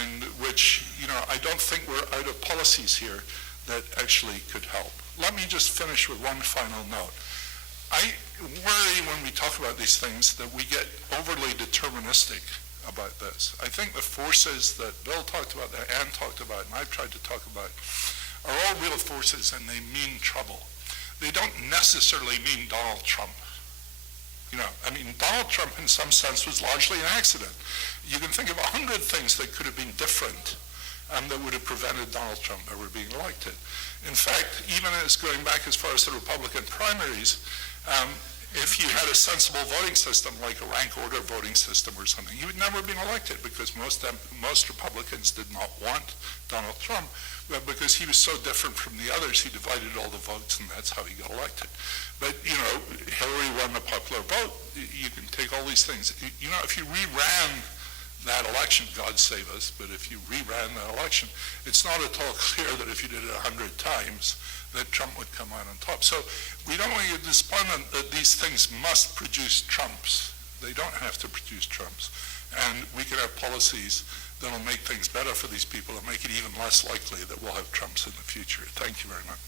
and which, I don't think we're out of policies here that actually could help. Let me just finish with one final note. I worry when we talk about these things that we get overly deterministic about this. I think the forces that Bill talked about, that Anne talked about, and I've tried to talk about, are all real forces, and they mean trouble. They don't necessarily mean Donald Trump. Donald Trump in some sense was largely an accident. You can think of 100 things that could have been different that would have prevented Donald Trump ever being elected. In fact, even as going back as far as the Republican primaries, if you had a sensible voting system, like a rank order voting system or something, he would never have been elected, because most Republicans did not want Donald Trump, but because he was so different from the others, he divided all the votes, and that's how he got elected. But, Hillary won the popular vote. You can take all these things. If you reran that election, God save us, but if you reran that election, it's not at all clear that if you did it 100 times, that Trump would come out on top. So we don't want to get despondent that these things must produce Trumps. They don't have to produce Trumps. And we can have policies that will make things better for these people and make it even less likely that we'll have Trumps in the future. Thank you very much.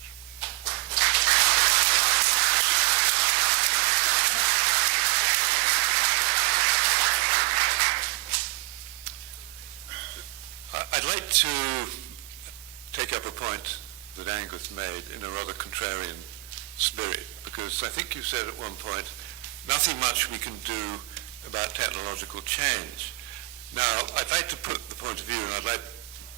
I'd like to take up a point that Angus made in a rather contrarian spirit, because I think you said at one point, nothing much we can do about technological change. Now, I'd like to put the point of view, and I'd like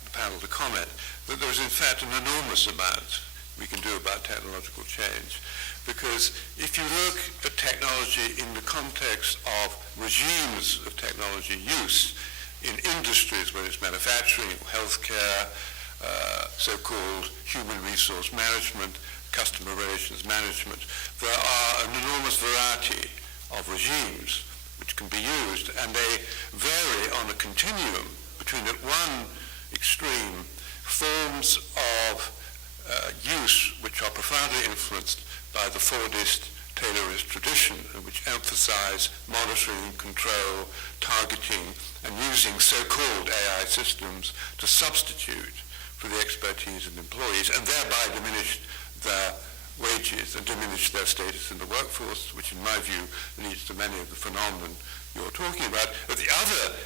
the panel to comment, that there is in fact an enormous amount we can do about technological change, because if you look at technology in the context of regimes of technology use, in industries, whether it's manufacturing, healthcare, so-called human resource management, customer relations management, there are an enormous variety of regimes which can be used, and they vary on a continuum between, at one extreme, forms of use which are profoundly influenced by the Fordist, Taylorist tradition, which emphasize monitoring, control, targeting, and using so-called AI systems to substitute for the expertise of employees, and thereby diminish their wages and diminish their status in the workforce, which in my view leads to many of the phenomenon you're talking about. At the other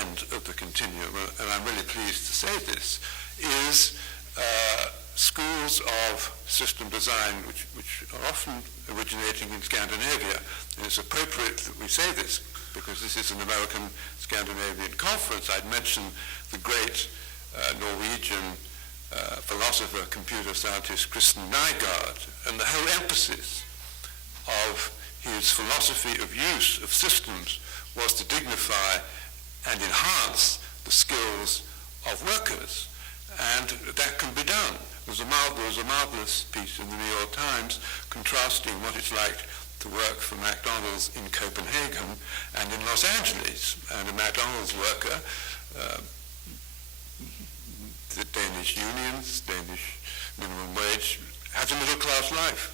end of the continuum, and I'm really pleased to say this, is schools of system design which are often originating in Scandinavia. And it's appropriate that we say this because this is an American Scandinavian conference. I'd mentioned the great Norwegian philosopher, computer scientist Kristen Nygaard, and the whole emphasis of his philosophy of use of systems was to dignify and enhance the skills of workers. And that can be done. There was a marvelous piece in the New York Times contrasting what it's like to work for McDonald's in Copenhagen and in Los Angeles. And a McDonald's worker, the Danish unions, Danish minimum wage, has a middle-class life.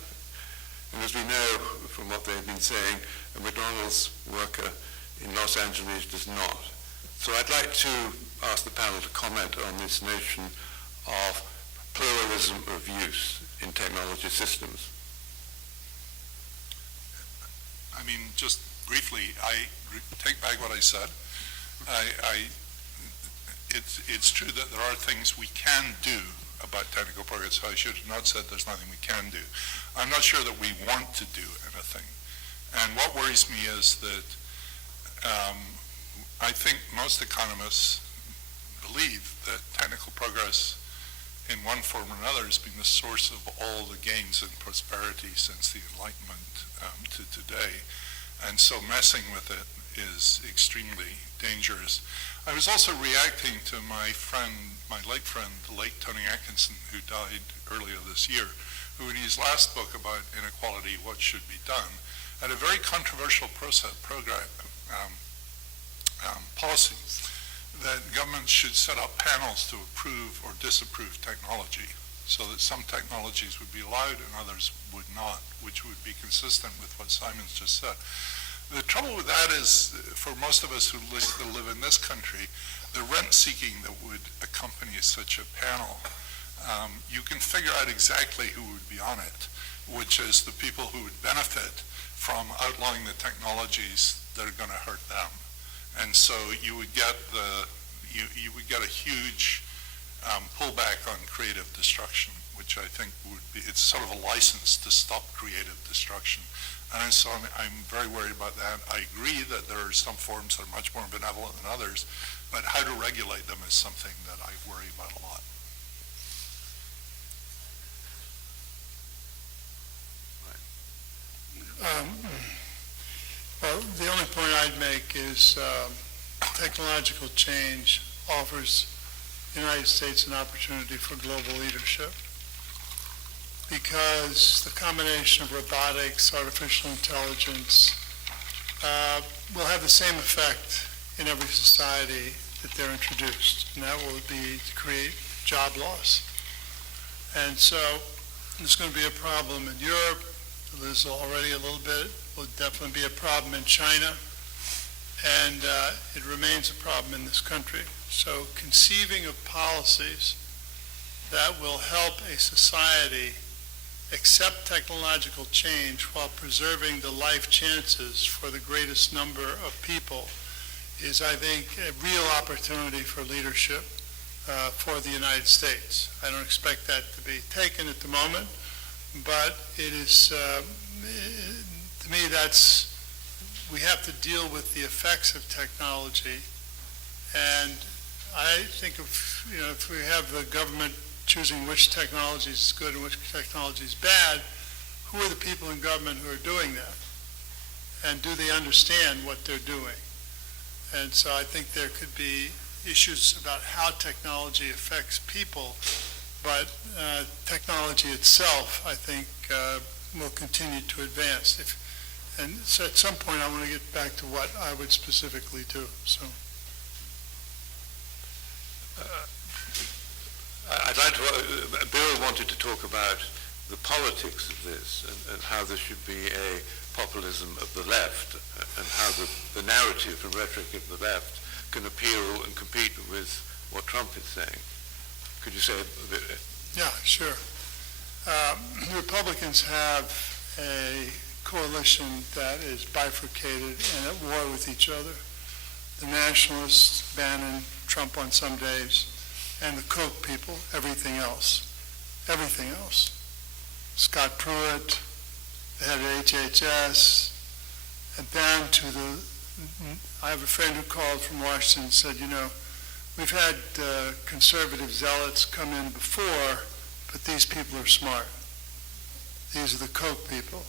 And as we know from what they've been saying, a McDonald's worker in Los Angeles does not. So I'd like to ask the panel to comment on this notion of pluralism of use in technology systems. I mean, just briefly, I take back what I said. It's true that there are things we can do about technical progress. So I should have not said there's nothing we can do. I'm not sure that we want to do anything. And what worries me is that I think most economists believe that technical progress in one form or another has been the source of all the gains and prosperity since the Enlightenment to today. And so messing with it is extremely dangerous. I was also reacting to my late friend, the late Tony Atkinson, who died earlier this year, who in his last book about inequality, What Should Be Done, had a very controversial policy that governments should set up panels to approve or disapprove technology so that some technologies would be allowed and others would not, which would be consistent with what Simon's just said. The trouble with that is, for most of us who live in this country, the rent-seeking that would accompany such a panel, you can figure out exactly who would be on it, which is the people who would benefit from outlawing the technologies that are going to hurt them. And so you would get a huge pullback on creative destruction, which I think would be, it's sort of a license to stop creative destruction. And so I'm very worried about that. I agree that there are some forms that are much more benevolent than others, but how to regulate them is something that I worry about a lot. Well, the only point I'd make is technological change offers the United States an opportunity for global leadership because the combination of robotics, artificial intelligence will have the same effect in every society that they're introduced, and that will be to create job loss. And so there's going to be a problem in Europe. There's already a little bit. Will definitely be a problem in China, and it remains a problem in this country. So conceiving of policies that will help a society accept technological change while preserving the life chances for the greatest number of people is, I think, a real opportunity for leadership for the United States. I don't expect that to be taken at the moment, but it is, to me, we have to deal with the effects of technology. And I think if we have the government choosing which technology is good and which technology is bad, who are the people in government who are doing that? And do they understand what they're doing? And so I think there could be issues about how technology affects people, but technology itself, I think, will continue to advance. And so at some point, I want to get back to what I would specifically do. So, I'd like to, Bill wanted to talk about the politics of this and how this should be a populism of the left and how the narrative and rhetoric of the left can appeal and compete with what Trump is saying. Could you say a bit? Yeah, sure. Republicans have a coalition that is bifurcated and at war with each other. The nationalists, Bannon, Trump on some days, and the Koch people, everything else. Everything else. Scott Pruitt, the head of HHS, and down to I have a friend who called from Washington and said, we've had conservative zealots come in before, but these people are smart. These are the Koch people.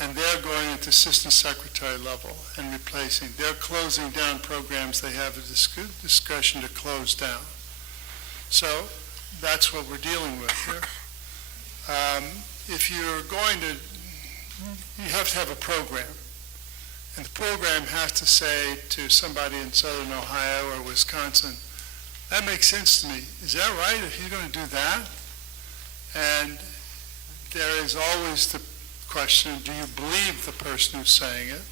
And they're going at the assistant secretary level and replacing. They're closing down programs they have a discussion to close down. So that's what we're dealing with here. If you're going to, you have to have a program. And the program has to say to somebody in southern Ohio or Wisconsin, that makes sense to me. Is that right if you're going to do that? And there is always the question, do you believe the person who's saying it?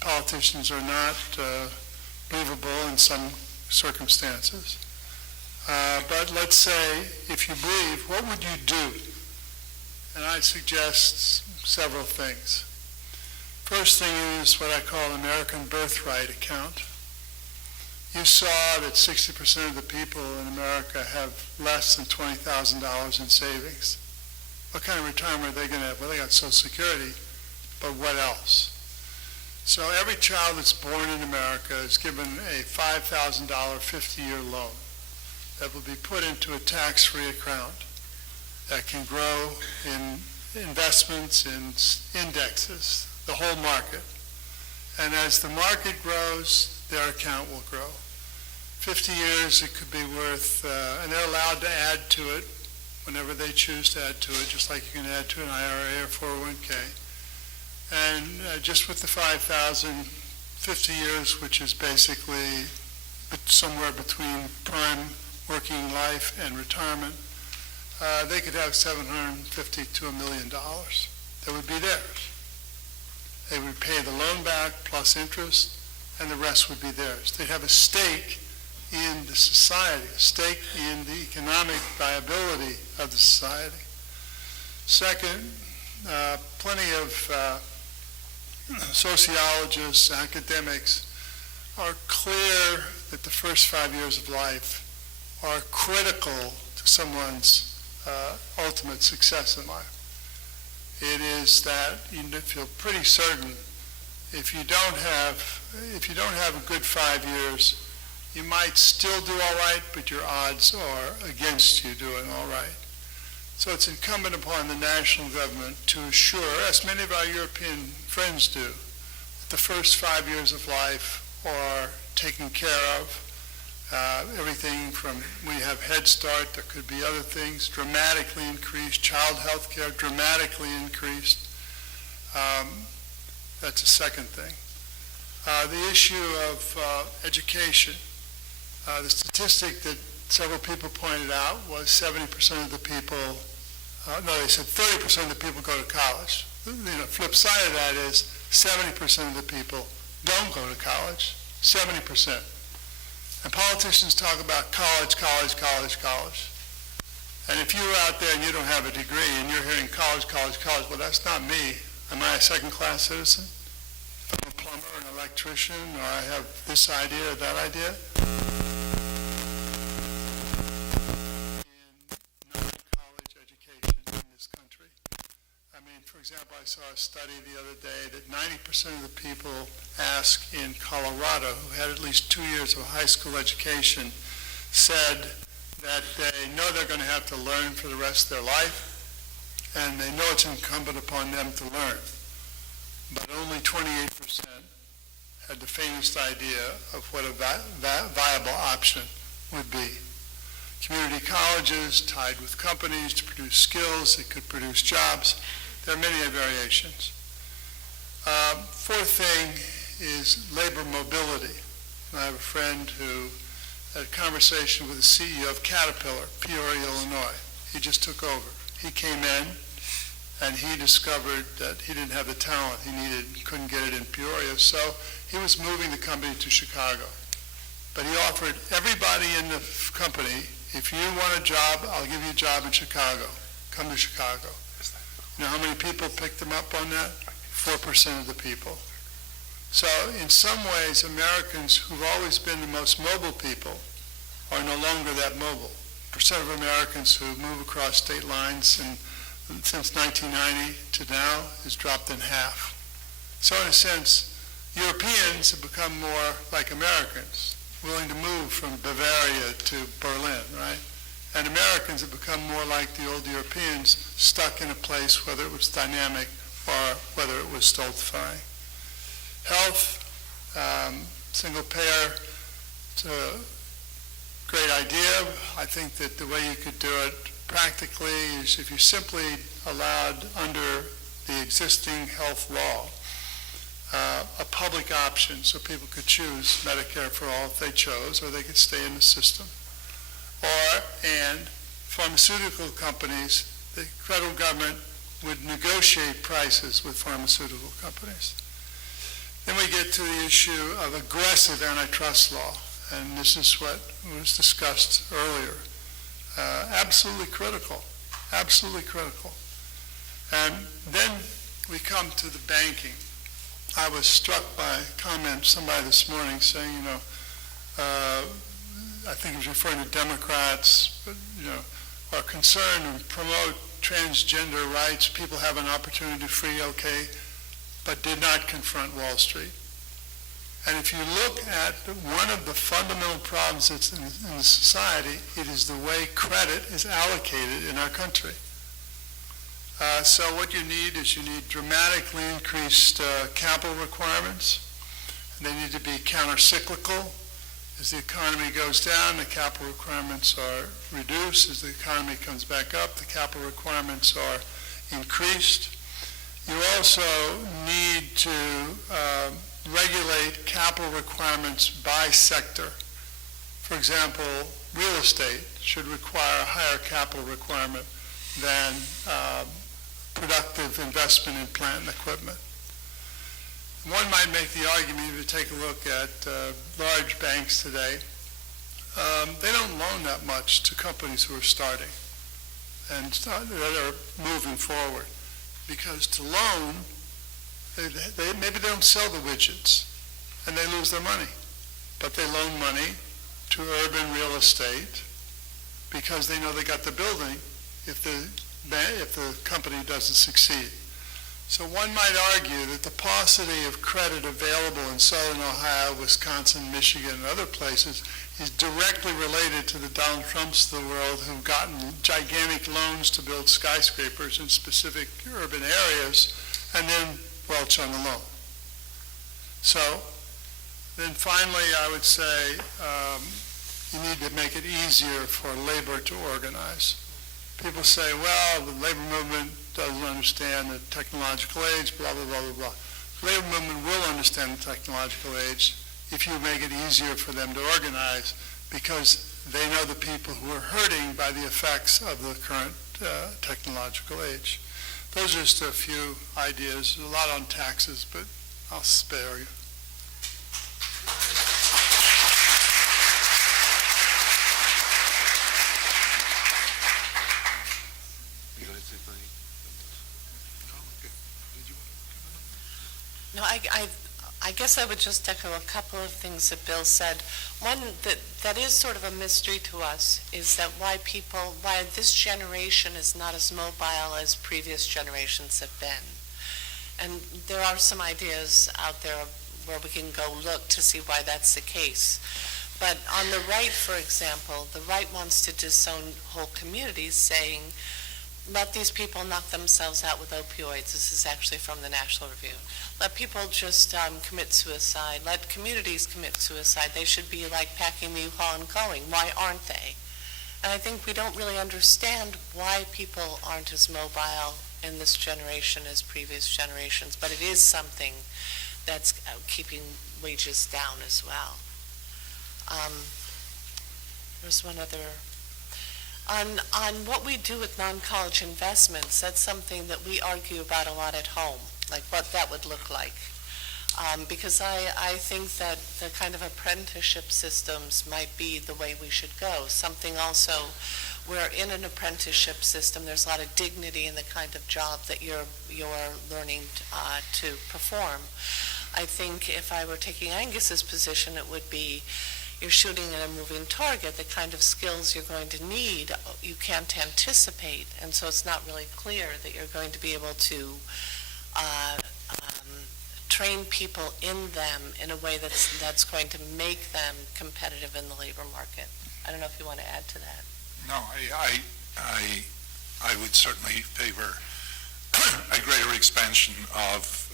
Politicians are not believable in some circumstances. But let's say, if you believe, what would you do? And I suggest several things. First thing is what I call American birthright account. You saw that 60% of the people in America have less than $20,000 in savings. What kind of retirement are they going to have? Well, they got Social Security, but what else? So every child that's born in America is given a $5,000 50-year loan that will be put into a tax-free account that can grow in investments, in indexes, the whole market. And as the market grows, their account will grow. 50 years, it could be worth, and they're allowed to add to it whenever they choose to add to it, just like you can add to an IRA or 401k. And just with the 5,000, 50 years, which is basically somewhere between prime working life and retirement, they could have $750,000 to $1 million that would be theirs. They would pay the loan back plus interest, and the rest would be theirs. They'd have a stake in the society, a stake in the economic viability of the society. Second, plenty of sociologists, academics are clear that the first 5 years of life are critical to someone's ultimate success in life. It is that you feel pretty certain if you don't have a good 5 years, you might still do all right, but your odds are against you doing all right. So it's incumbent upon the national government to assure, as many of our European friends do, that the first 5 years of life are taken care of. Everything from, we have Head Start, there could be other things, dramatically increased, child health care dramatically increased. That's a second thing. The issue of education. The statistic that several people pointed out was 70% of the people, they said 30% of the people go to college. Flip side of that is 70% of the people don't go to college, 70%. And politicians talk about college, college, college, college. And if you're out there and you don't have a degree and you're hearing college, college, college, well, that's not me. Am I a second-class citizen? If I'm a plumber, an electrician, or I have this idea or that idea? In non-college education in this country. I mean, for example, I saw a study the other day that 90% of the people asked in Colorado who had at least 2 years of high school education said that they know they're going to have to learn for the rest of their life, and they know it's incumbent upon them to learn. But only 28% had the faintest idea of what a viable option would be. Community colleges tied with companies to produce skills that could produce jobs. There are many variations. Fourth thing is labor mobility. I have a friend who had a conversation with the CEO of Caterpillar, Peoria, Illinois. He just took over. He came in and he discovered that he didn't have the talent he needed, couldn't get it in Peoria, so he was moving the company to Chicago. But he offered everybody in the company, if you want a job, I'll give you a job in Chicago. Come to Chicago. You know how many people picked him up on that? 4% of the people. So in some ways, Americans who've always been the most mobile people are no longer that mobile. Percent of Americans who move across state lines since 1990 to now has dropped in half. So in a sense, Europeans have become more like Americans, willing to move from Bavaria to Berlin, right? And Americans have become more like the old Europeans, stuck in a place, whether it was dynamic or whether it was stultifying. Health, single payer, it's a great idea. I think that the way you could do it practically is if you simply allowed under the existing health law a public option so people could choose Medicare for all if they chose, or they could stay in the system. And pharmaceutical companies, the federal government would negotiate prices with pharmaceutical companies. Then we get to the issue of aggressive antitrust law, and this is what was discussed earlier. Absolutely critical, absolutely critical. And then we come to the banking. I was struck by a comment somebody this morning saying, I think he was referring to Democrats, but, are concerned and promote transgender rights. People have an opportunity to free, okay, but did not confront Wall Street. And if you look at one of the fundamental problems that's in the society, it is the way credit is allocated in our country. So what you need is dramatically increased capital requirements. And they need to be counter-cyclical. As the economy goes down, the capital requirements are reduced. As the economy comes back up, the capital requirements are increased. You also need to regulate capital requirements by sector. For example, real estate should require a higher capital requirement than productive investment in plant and equipment. One might make the argument, if you take a look at large banks today, they don't loan that much to companies who are starting and that are moving forward. Because to loan, maybe they don't sell the widgets and they lose their money. But they loan money to urban real estate because they know they got the building if the company doesn't succeed. So one might argue that the paucity of credit available in southern Ohio, Wisconsin, Michigan, and other places is directly related to the Donald Trumps of the world who've gotten gigantic loans to build skyscrapers in specific urban areas and then welch on the loan. So then finally I would say you need to make it easier for labor to organize. People say, well, the labor movement doesn't understand the technological age, blah, blah, blah, blah, blah. The labor movement will understand the technological age if you make it easier for them to organize because they know the people who are hurting by the effects of the current technological age. Those are just a few ideas. There's a lot on taxes, but I'll spare you. No, I guess I would just echo a couple of things that Bill said. One that is sort of a mystery to us is that why this generation is not as mobile as previous generations have been. And there are some ideas out there where we can go look to see why that's the case. But on the right, for example, the right wants to disown whole communities, saying, let these people knock themselves out with opioids. This is actually from the National Review. Let people just commit suicide. Let communities commit suicide. They should be like packing the U-Haul and going. Why aren't they? And I think we don't really understand why people aren't as mobile in this generation as previous generations, but it is something that's keeping wages down as well. There's one other. On what we do with non-college investments, that's something that we argue about a lot at home, like what that would look like. Because I think that the kind of apprenticeship systems might be the way we should go. Something also where in an apprenticeship system, there's a lot of dignity in the kind of job that you're learning to perform. I think if I were taking Angus's position, it would be you're shooting at a moving target. The kind of skills you're going to need, you can't anticipate, and so it's not really clear that you're going to be able to train people in them in a way that's going to make them competitive in the labor market. I don't know if you want to add to that. No, I would certainly favor a greater expansion of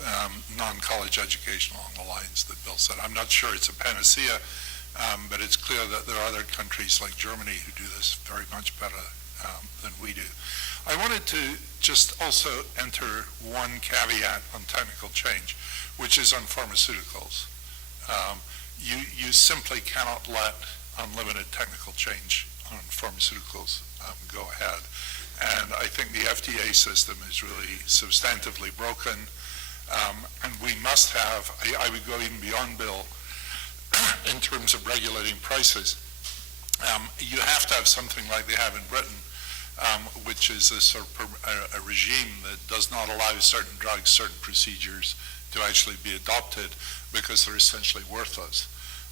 non-college education along the lines that Bill said. I'm not sure it's a panacea, but it's clear that there are other countries like Germany who do this very much better than we do. I wanted to just also enter one caveat on technical change, which is on pharmaceuticals. You simply cannot let unlimited technical change on pharmaceuticals go ahead. And I think the FDA system is really substantively broken. And we must have, I would go even beyond Bill, in terms of regulating prices. You have to have something like they have in Britain, which is a sort of a regime that does not allow certain drugs, certain procedures to actually be adopted because they're essentially worthless.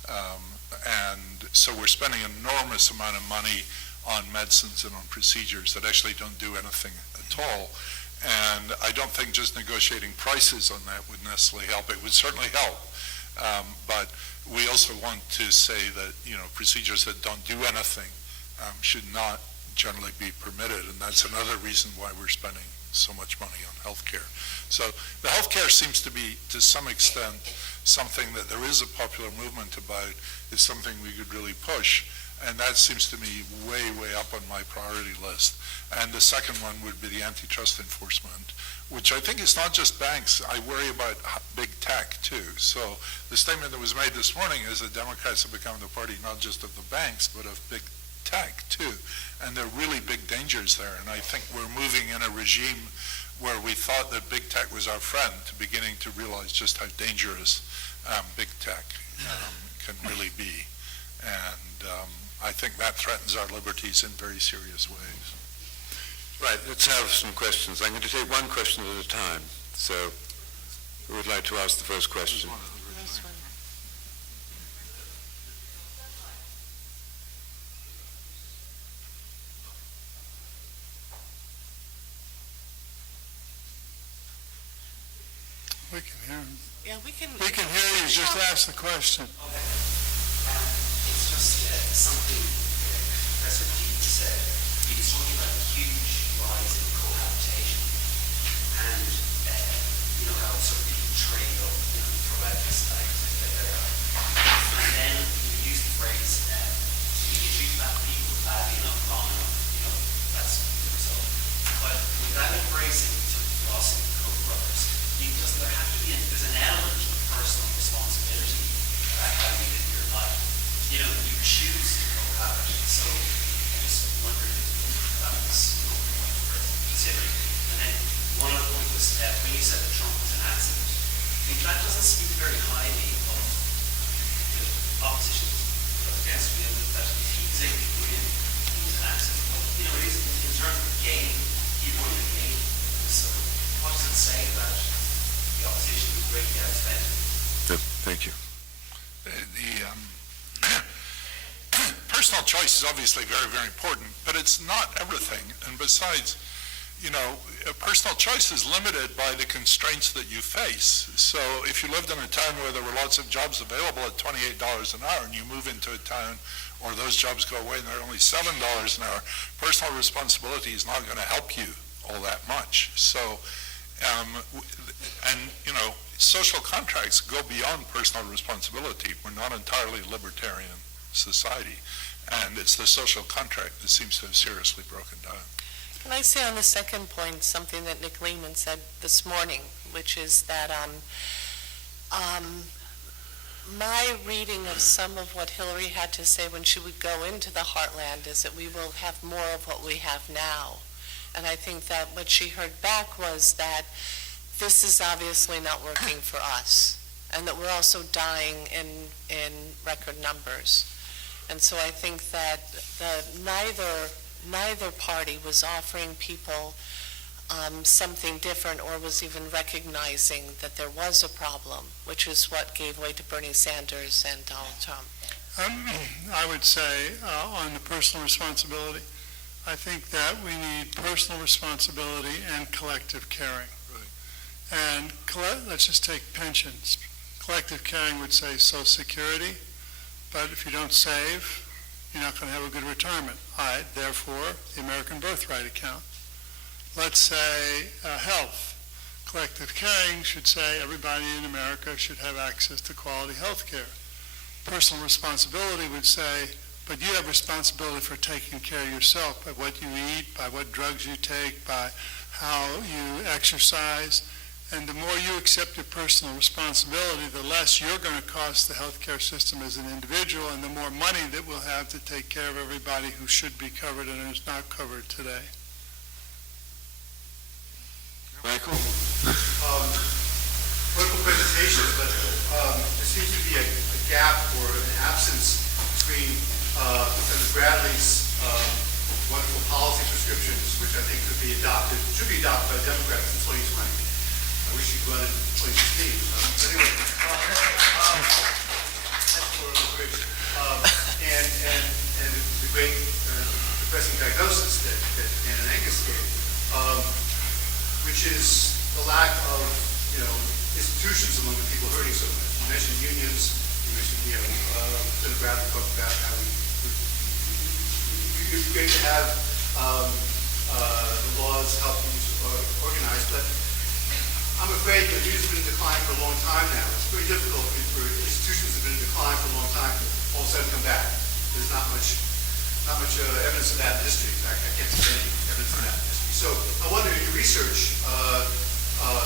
And so we're spending an enormous amount of money on medicines and on procedures that actually don't do anything at all. And I don't think just negotiating prices on that would necessarily help. It would certainly help. But we also want to say that, procedures that don't do anything should not generally be permitted. And that's another reason why we're spending so much money on healthcare. So the healthcare seems to be, to some extent, something that there is a popular movement about, is something we could really push. And that seems to me way, way up on my priority list. And the second one would be the antitrust enforcement, which I think is not just banks. I worry about big tech too. So the statement that was made this morning is that Democrats have become the party not just of the banks, but of big tech too. And there are really big dangers there. And I think we're moving in a regime where we thought that big tech was our friend to beginning to realize just how dangerous big tech can really be. And I think that threatens our liberties in very serious ways. Right, let's have some questions. I'm going to take one question at a time. So who would like to ask the first question? We can hear him. Yeah, we can hear you. Just ask the question. Okay. It's just something Professor Dean said. He was talking about a huge rise in cohabitation and, how sort of people trade up, throw out this like there. And then he used the phrase, if you treat bad people badly enough, long enough, that's the result. But without embracing sort of flossing the Koch brothers, does there have to be, there's an element of personal responsibility about how you live your life. You choose to cohabit. So I just wondered if that was worth considering. And then one other point was when you said that Trump was an accident, I think that doesn't speak very highly of the opposition against him, that he's able to win, he was an accident. But, it is in terms of game, he won the game. So what does it say about the opposition was greatly outspent? Thank you. Personal choice is obviously very, very important, but it's not everything. And besides, personal choice is limited by the constraints that you face. So if you lived in a town where there were lots of jobs available at $28 an hour and you move into a town or those jobs go away and they're only $7 an hour, personal responsibility is not going to help you all that much. So, social contracts go beyond personal responsibility. We're not entirely libertarian society, and it's the social contract that seems to have seriously broken down. Can I say on the second point something that Nick Lehman said this morning, which is that my reading of some of what Hillary had to say when she would go into the heartland is that we will have more of what we have now. And I think that what she heard back was that this is obviously not working for us, and that we're also dying in record numbers. And so I think that neither party was offering people something different or was even recognizing that there was a problem, which is what gave way to Bernie Sanders and Donald Trump. I would say on the personal responsibility, I think that we need personal responsibility and collective caring. And let's just take pensions. Collective caring would say Social Security, but if you don't save, you're not going to have a good retirement. Therefore, the American Birthright Account. Let's say health. Collective caring should say everybody in America should have access to quality health care. Personal responsibility would say, but you have responsibility for taking care of yourself by what you eat, by what drugs you take, by how you exercise. And the more you accept your personal responsibility, the less you're going to cost the healthcare system as an individual, and the more money that we'll have to take care of everybody who should be covered and is not covered today. Michael? Political presentations, but there seems to be a gap or an absence between Senator Bradley's wonderful policy prescriptions, which I think should be adopted by Democrats in 2020. I wish you'd run it in 2016. But anyway, that's for the bridge. And the great depressing diagnosis that Ann and Angus gave, which is the lack of, institutions among the people hurting so much. You mentioned unions. You mentioned, Senator Bradley talked about how it's great to have the laws help you organize, but I'm afraid that unions have been in decline for a long time now. It's very difficult for institutions that have been in decline for a long time to all of a sudden come back. There's not much evidence of that in history. In fact, I can't see any evidence of that in history. So I wonder in your research,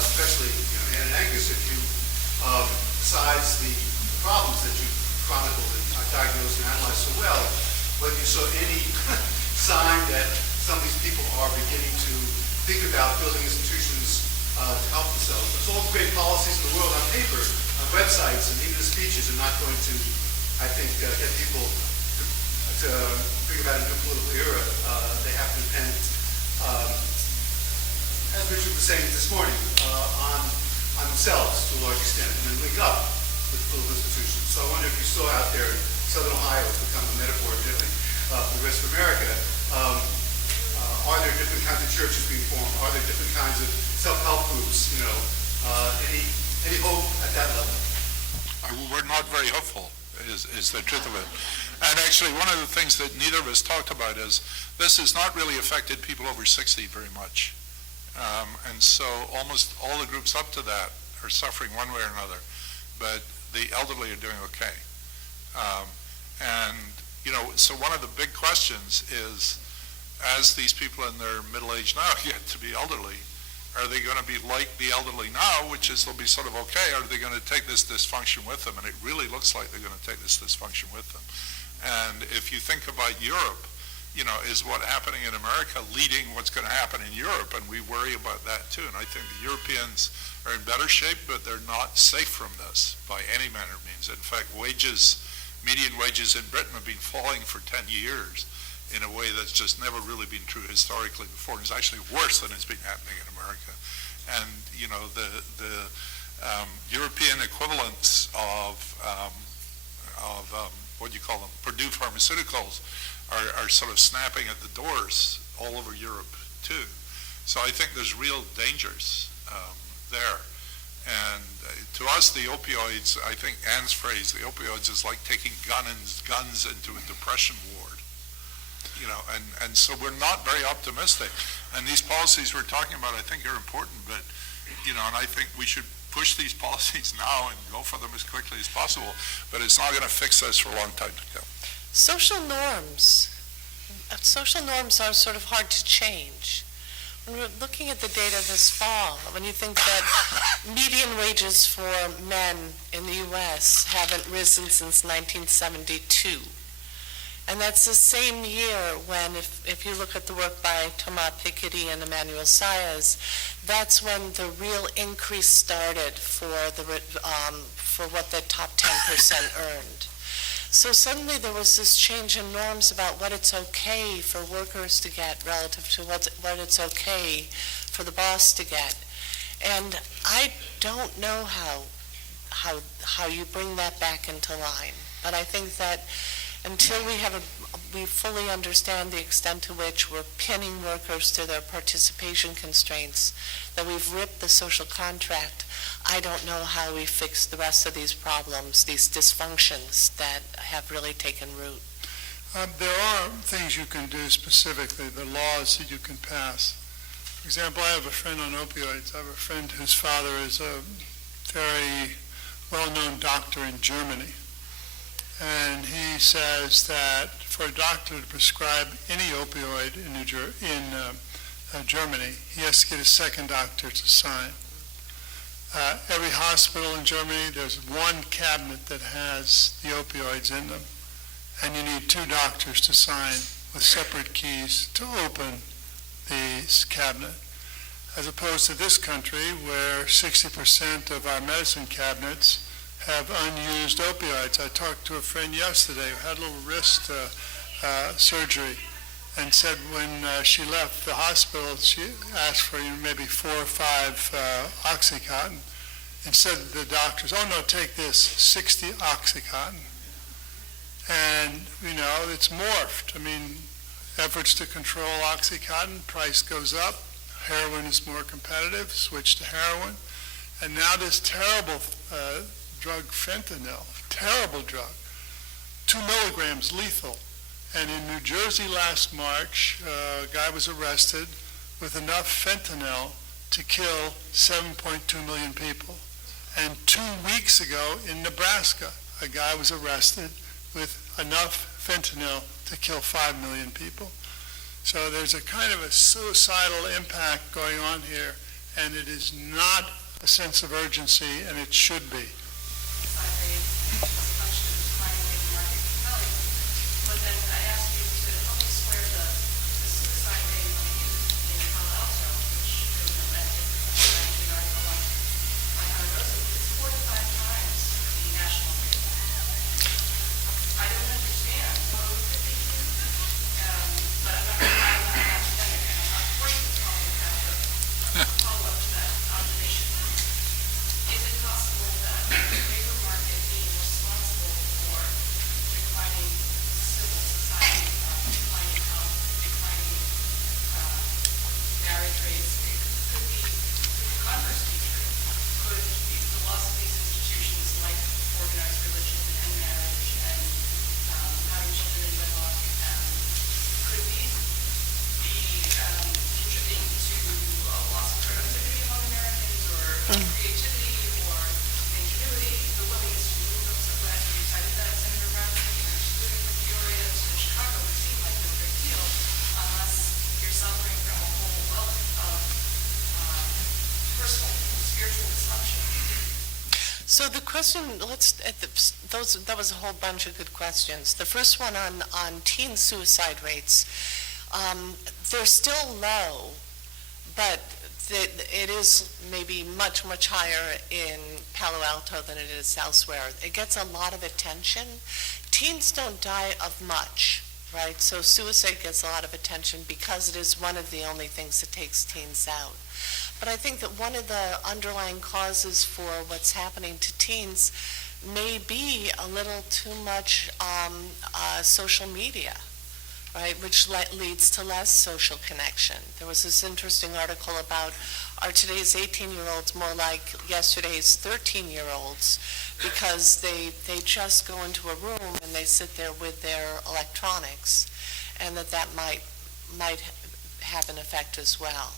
especially Ann and Angus, if you, besides the problems that you chronicled and diagnosed and analyzed so well, whether you saw any sign that some of these people are beginning to think about building institutions to help themselves. There's all the great policies in the world on paper, on websites, and even the speeches are not going to, I think, get people to think about a new political era. They have to depend, as Richard was saying this morning, on themselves to a large extent, and then link up with political institutions. So I wonder if you saw out there in Southern Ohio, it's become a metaphor, really, for the rest of America, are there different kinds of churches being formed? Are there different kinds of self-help groups? Any hope at that level? We're not very hopeful, is the truth of it. And actually, one of the things that neither of us talked about is this has not really affected people over 60 very much. And so almost all the groups up to that are suffering one way or another, but the elderly are doing okay. So one of the big questions is, as these people in their middle age now get to be elderly, are they going to be like the elderly now, which is they'll be sort of okay, or are they going to take this dysfunction with them? And it really looks like they're going to take this dysfunction with them. And if you think about Europe, is what happening in America leading what's going to happen in Europe? And we worry about that too. And I think the Europeans are in better shape, but they're not safe from this by any manner of means. In fact, median wages in Britain have been falling for 10 years in a way that's just never really been true historically before. And it's actually worse than has been happening in America. And, the European equivalents of what do you call them, Purdue Pharmaceuticals, are sort of snapping at the doors all over Europe too. So I think there's real dangers there. And to us, the opioids, I think Ann's phrase, the opioids is like taking guns into a depression ward. And so we're not very optimistic. And these policies we're talking about, I think, are important, but, and I think we should push these policies now and go for them as quickly as possible, but it's not going to fix this for a long time to come. Social norms are sort of hard to change. We're looking at the data this fall, when you think that median wages for men in the U.S. haven't risen since 1972. And that's the same year when, if you look at the work by Thomas Piketty and Emmanuel Saez, that's when the real increase started for what the top 10% earned. So suddenly there was this change in norms about what it's okay for workers to get relative to what it's okay for the boss to get. And I don't know how you bring that back into line. But I think that until we fully understand the extent to which we're pinning workers to their participation constraints, that we've ripped the social contract, I don't know how we fix the rest of these problems, these dysfunctions that have really taken root. There are things you can do specifically, the laws that you can pass. For example, I have a friend on opioids. I have a friend whose father is a very well-known doctor in Germany. And he says that for a doctor to prescribe any opioid in Germany, he has to get a second doctor to sign. Every hospital in Germany, there's one cabinet that has the opioids in them, and you need two doctors to sign with separate keys to open the cabinet, as opposed to this country where 60% of our medicine cabinets have unused opioids. I talked to a friend yesterday who had a little wrist surgery and said when she left the hospital, she asked for maybe 4 or 5 Oxycontin. And said to the doctors, oh no, take this, 60 Oxycontin. And, it's morphed. I mean, efforts to control Oxycontin, price goes up, heroin is more competitive, switch to heroin. And now this terrible drug fentanyl, terrible drug, 2 milligrams lethal. And in New Jersey last March, a guy was arrested with enough fentanyl to kill 7.2 million people. And 2 weeks ago in Nebraska, a guy was arrested with enough fentanyl to kill 5 million people. So there's a kind of a suicidal impact going on here, and it is not a sense of urgency, and it should be. So the question, that was a whole bunch of good questions. The first one on teen suicide rates, they're still low, but it is maybe much, much higher in Palo Alto than it is elsewhere. It gets a lot of attention. Teens don't die of much, right? So suicide gets a lot of attention because it is one of the only things that takes teens out. But I think that one of the underlying causes for what's happening to teens may be a little too much social media, right, which leads to less social connection. There was this interesting article about, are today's 18-year-olds more like yesterday's 13-year-olds because they just go into a room and they sit there with their electronics, and that might have an effect as well.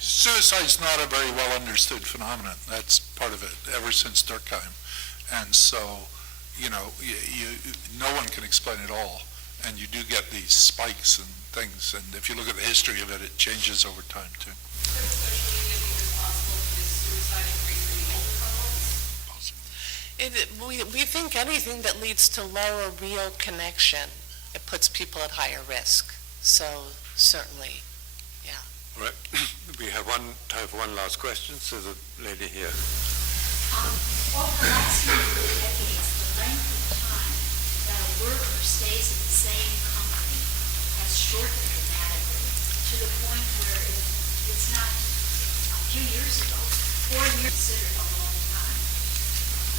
Suicide is not a very well understood phenomenon. That's part of it, ever since Durkheim. And so, no one can explain it all. and you do get these spikes and things, and if you look at the history of it, it changes over time too. We think anything that leads to lower real connection, it puts people at higher risk. So certainly, yeah. All right. We have time for one last question. So the lady here. Over the last number of decades, the length of time that a worker stays in the same company has shortened dramatically to the point where it's not a few years ago, 4 years considered a long time.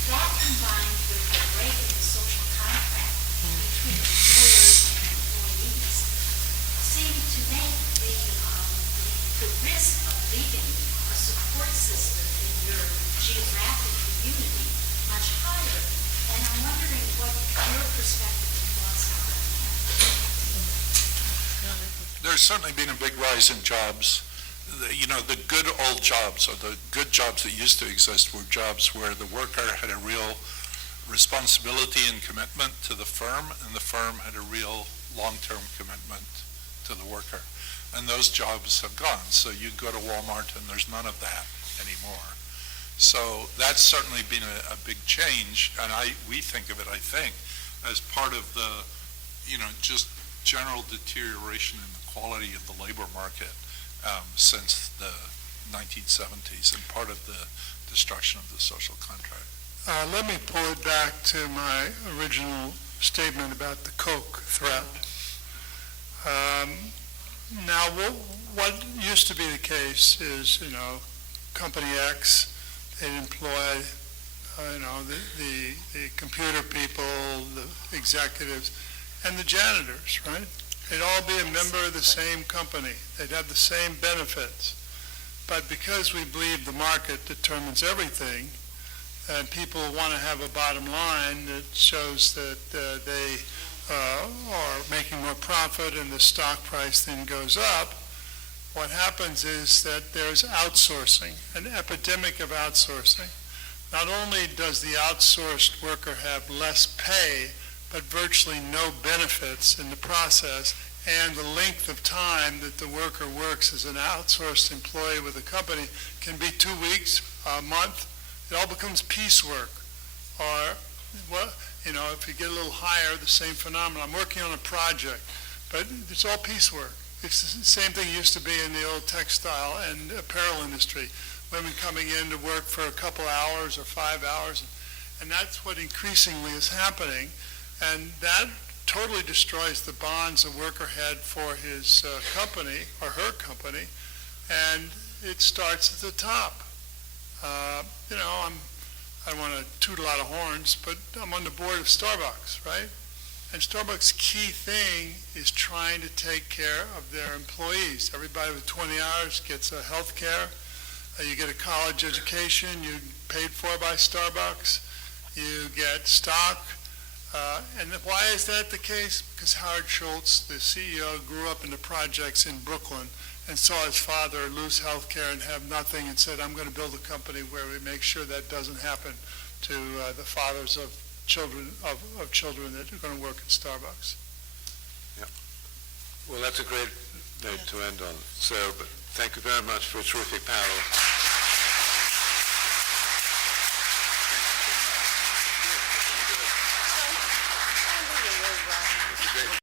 That combined with the break in the social contract between employers and employees seemed to make the risk of leaving a support system in your geographic community much higher. And I'm wondering what your perspective and thoughts are on that. There's certainly been a big rise in jobs. The good old jobs, or the good jobs that used to exist, were jobs where the worker had a real responsibility and commitment to the firm, and the firm had a real long-term commitment to the worker. And those jobs have gone. So you go to Walmart and there's none of that anymore. So that's certainly been a big change, and we think of it, I think, as part of the, just general deterioration in the quality of the labor market since the 1970s, and part of the destruction of the social contract. Let me pull it back to my original statement about the Coke threat. Now, what used to be the case is, Company X, they'd employ, the computer people, the executives, and the janitors, right? They'd all be a member of the same company. They'd have the same benefits. But because we believe the market determines everything, and people want to have a bottom line that shows that they are making more profit and the stock price then goes up, what happens is that there's outsourcing, an epidemic of outsourcing. Not only does the outsourced worker have less pay, but virtually no benefits in the process, and the length of time that the worker works as an outsourced employee with a company can be 2 weeks, a month. It all becomes piecework. Or, if you get a little higher, the same phenomenon. I'm working on a project, but it's all piecework. It's the same thing used to be in the old textile and apparel industry. Women coming in to work for a couple hours or 5 hours, and that's what increasingly is happening. And that totally destroys the bonds a worker had for his company or her company, and it starts at the top. I don't want to toot a lot of horns, but I'm on the board of Starbucks, right? And Starbucks' key thing is trying to take care of their employees. Everybody with 20 hours gets a health care. You get a college education. You're paid for by Starbucks. You get stock. And why is that the case? Because Howard Schultz, the CEO, grew up in the projects in Brooklyn and saw his father lose health care and have nothing, and said, I'm going to build a company where we make sure that doesn't happen to the fathers of children that are going to work at Starbucks. Yeah. Well, that's a great note to end on. So, but thank you very much for a terrific panel.